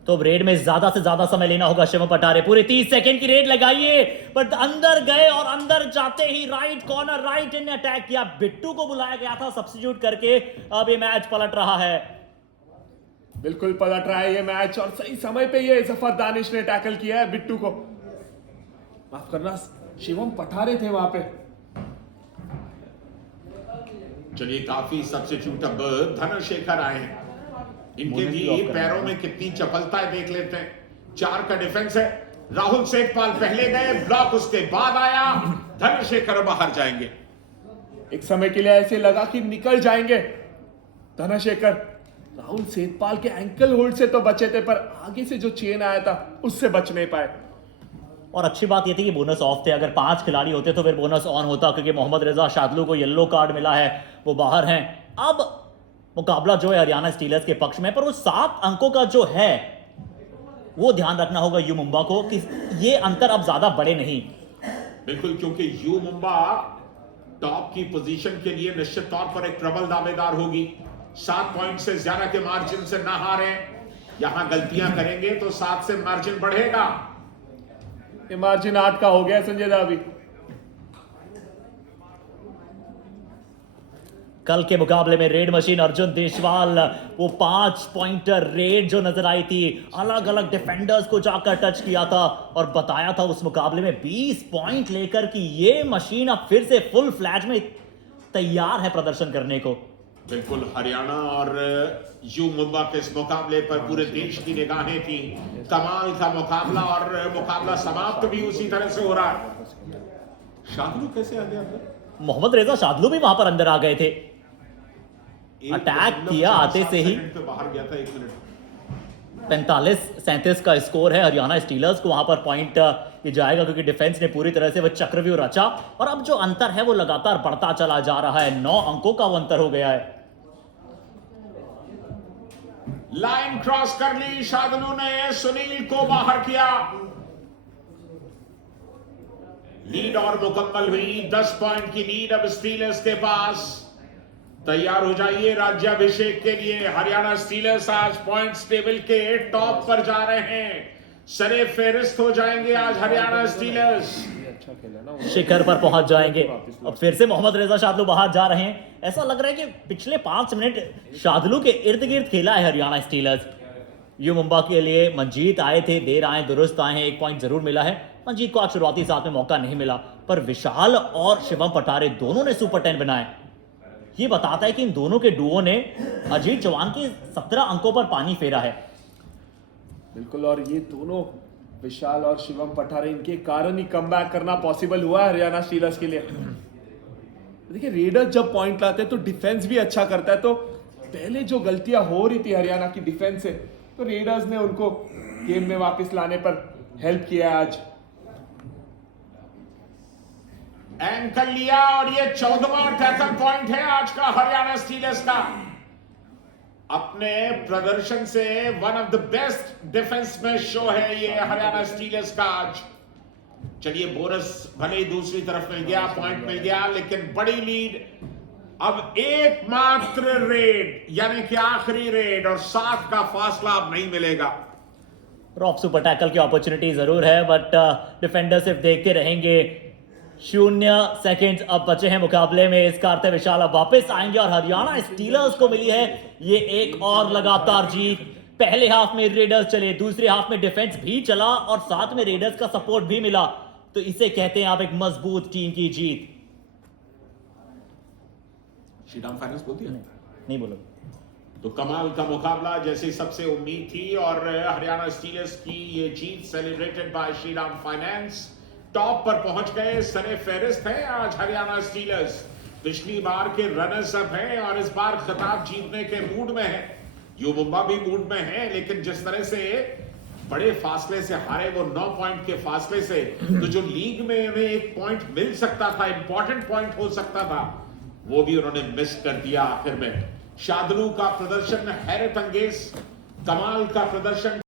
तो रेड में ज्यादा से ज्यादा समय लेना होगा शिवम पटारे। पूरे 30 सेकंड की रेड लगाइए, बट अंदर गए और अंदर जाते ही right corner right in attack किया। बिट्टू को बुलाया गया था सब्स्टिट्यूट करके, अब ये मैच पलट रहा है। बिल्कुल पलट रहा है ये मैच, और सही समय पे ये जफर दानिश ने टैकल किया है बिट्टू को। माफ करना, शिवम पठारे थे वहां पे। चलिए काफी सब्स्टिट्यूट अब धनशेखर आए हैं, इनके भी पैरों में कितनी चपलता है देख लेते हैं। 4 का डिफेंस है। राहुल सेठपाल पहले गए, ब्लॉक उसके बाद आया। धनशेखर बाहर जाएंगे। एक समय के लिए ऐसे लगा कि निकल जाएंगे धनशेखर। राहुल सेठपाल के एंकल होल्ड से तो बचे थे, पर आगे से जो चेन आया था उससे बच नहीं पाए। और अच्छी बात यह थी कि बोनस ऑफ थे। अगर 5 खिलाड़ी होते तो फिर बोनस ऑन होता, क्योंकि मोहम्मद रेजा शार्दुल को येलो कार्ड मिला है, वो बाहर हैं। अब मुकाबला जो है हरियाणा स्टीलर्स के पक्ष में, पर वो 7 अंकों का जो है वो ध्यान रखना होगा यू मुंबा को कि ये अंतर अब ज्यादा बड़े नहीं। बिल्कुल, क्योंकि यू मुंबा टॉप की पोजीशन के लिए निश्चित तौर पर एक प्रबल दावेदार होगी। 7 पॉइंट से ज्यादा के मार्जिन से ना हारे। यहां गलतियां करेंगे तो 7 से मार्जिन बढ़ेगा। ये मार्जिन 8 का हो गया संजय दा अभी। कल के मुकाबले में रेड मशीन अर्जुन देशवाल, वो 5 पॉइंटर रेड जो नजर आई थी, अलग अलग डिफेंडर्स को जाकर टच किया था और बताया था उस मुकाबले में 20 पॉइंट लेकर कि ये मशीन अब फिर से फुल फ्लैज में तैयार है प्रदर्शन करने को। बिल्कुल, हरियाणा और यू मुंबा के इस मुकाबले पर पूरे देश की निगाहें थी। कमाल का मुकाबला, और मुकाबला समाप्त भी उसी तरह से हो रहा है। शार्दुल कैसे आ गया अंदर? मोहम्मद रेजा शादलू भी वहां पर अंदर आ गए थे। अटैक किया आते से ही। पे बाहर गया था 1 मिनट। 45-37 का स्कोर है हरियाणा स्टीलर्स को, वहां पर पॉइंट ये जाएगा क्योंकि डिफेंस ने पूरी तरह से वो चक्रव्यूह रचा और अब जो अंतर है वो लगातार बढ़ता चला जा रहा है। 9 अंकों का वो अंतर हो गया है। लाइन क्रॉस कर ली शादलू ने, सुनील को बाहर किया। लीड और मुकम्मल हुई, 10 पॉइंट की लीड अब स्टीलर्स के पास। तैयार हो जाइए राज्याभिषेक के लिए। हरियाणा स्टीलर्स आज पॉइंट्स टेबल के टॉप पर जा रहे हैं। सरे फेरिस्त हो जाएंगे आज हरियाणा स्टीलर्स। अच्छा खेला ना, शिखर पर पहुंच जाएंगे। अब फिर से मोहम्मद रेजा शादलू बाहर जा रहे हैं। ऐसा लग रहा है कि पिछले 5 मिनट शादलू के इर्द गिर्द खेला है हरियाणा स्टीलर्स। यू मुंबा के लिए मंजीत आए थे, देर आए दुरुस्त आए हैं, 1 पॉइंट जरूर मिला है। मंजीत को आज शुरुआती साथ में मौका नहीं मिला, पर विशाल और शिवम पठारे दोनों ने सुपर 10 बनाए। ये बताता है कि इन दोनों के डुओ ने अजीत चौहान की 17 अंकों पर पानी फेरा है। बिल्कुल, और ये दोनों विशाल और शिवम पठारे, इनके कारण ही कमबैक करना पॉसिबल हुआ है हरियाणा स्टीलर्स के लिए। देखिए, रेडर्स जब पॉइंट लाते हैं तो डिफेंस भी अच्छा करता है। तो पहले जो गलतियां हो रही थी हरियाणा की डिफेंस से, तो रेडर्स ने उनको गेम में वापस लाने पर हेल्प किया आज। एंकल लिया और ये 14वां टैकल पॉइंट है आज का हरियाणा स्टीलर्स का। अपने प्रदर्शन से one of the best defence में शो है ये हरियाणा स्टीलर्स का आज। चलिए, बोनस भले ही दूसरी तरफ मिल गया, पॉइंट मिल गया, लेकिन बड़ी लीड। अब एकमात्र रेड यानी कि आखिरी रेड और 7 का फासला अब नहीं मिलेगा। रॉफ सुपर टैकल की अपॉर्चुनिटी जरूर है, बट डिफेंडर सिर्फ देखते रहेंगे। 0 सेकेंड अब बचे हैं मुकाबले में। इसका अर्थ है विशाल अब वापस आएंगे और हरियाणा स्टीलर्स को मिली है ये एक और लगातार जीत। पहले हाफ में रेडर्स चले, दूसरे हाफ में डिफेंस भी चला और साथ में रेडर्स का सपोर्ट भी मिला। तो इसे कहते हैं आप एक मजबूत टीम की जीत। श्रीराम फाइनेंस बोलती है नहीं बोलो। तो कमाल का मुकाबला जैसे सबसे उम्मीद थी, और हरियाणा स्टीलर्स की ये जीत celebrated by Shriram finance. Top पर पहुंच गए, सरे फेरिस्त हैं आज हरियाणा स्टीलर्स। पिछली बार के रनर्स अप हैं और इस बार खिताब जीतने के मूड में है। यू मुंबा भी मूड में है, लेकिन जिस तरह से बड़े फासले से हारे, वो 9 पॉइंट के फासले से, तो जो लीग में उन्हें 1 पॉइंट मिल सकता था, इंपॉर्टेंट पॉइंट हो सकता था, वो भी उन्होंने मिस कर दिया आखिर में। शादलू का प्रदर्शन हैरत अंगेज, कमाल का प्रदर्शन।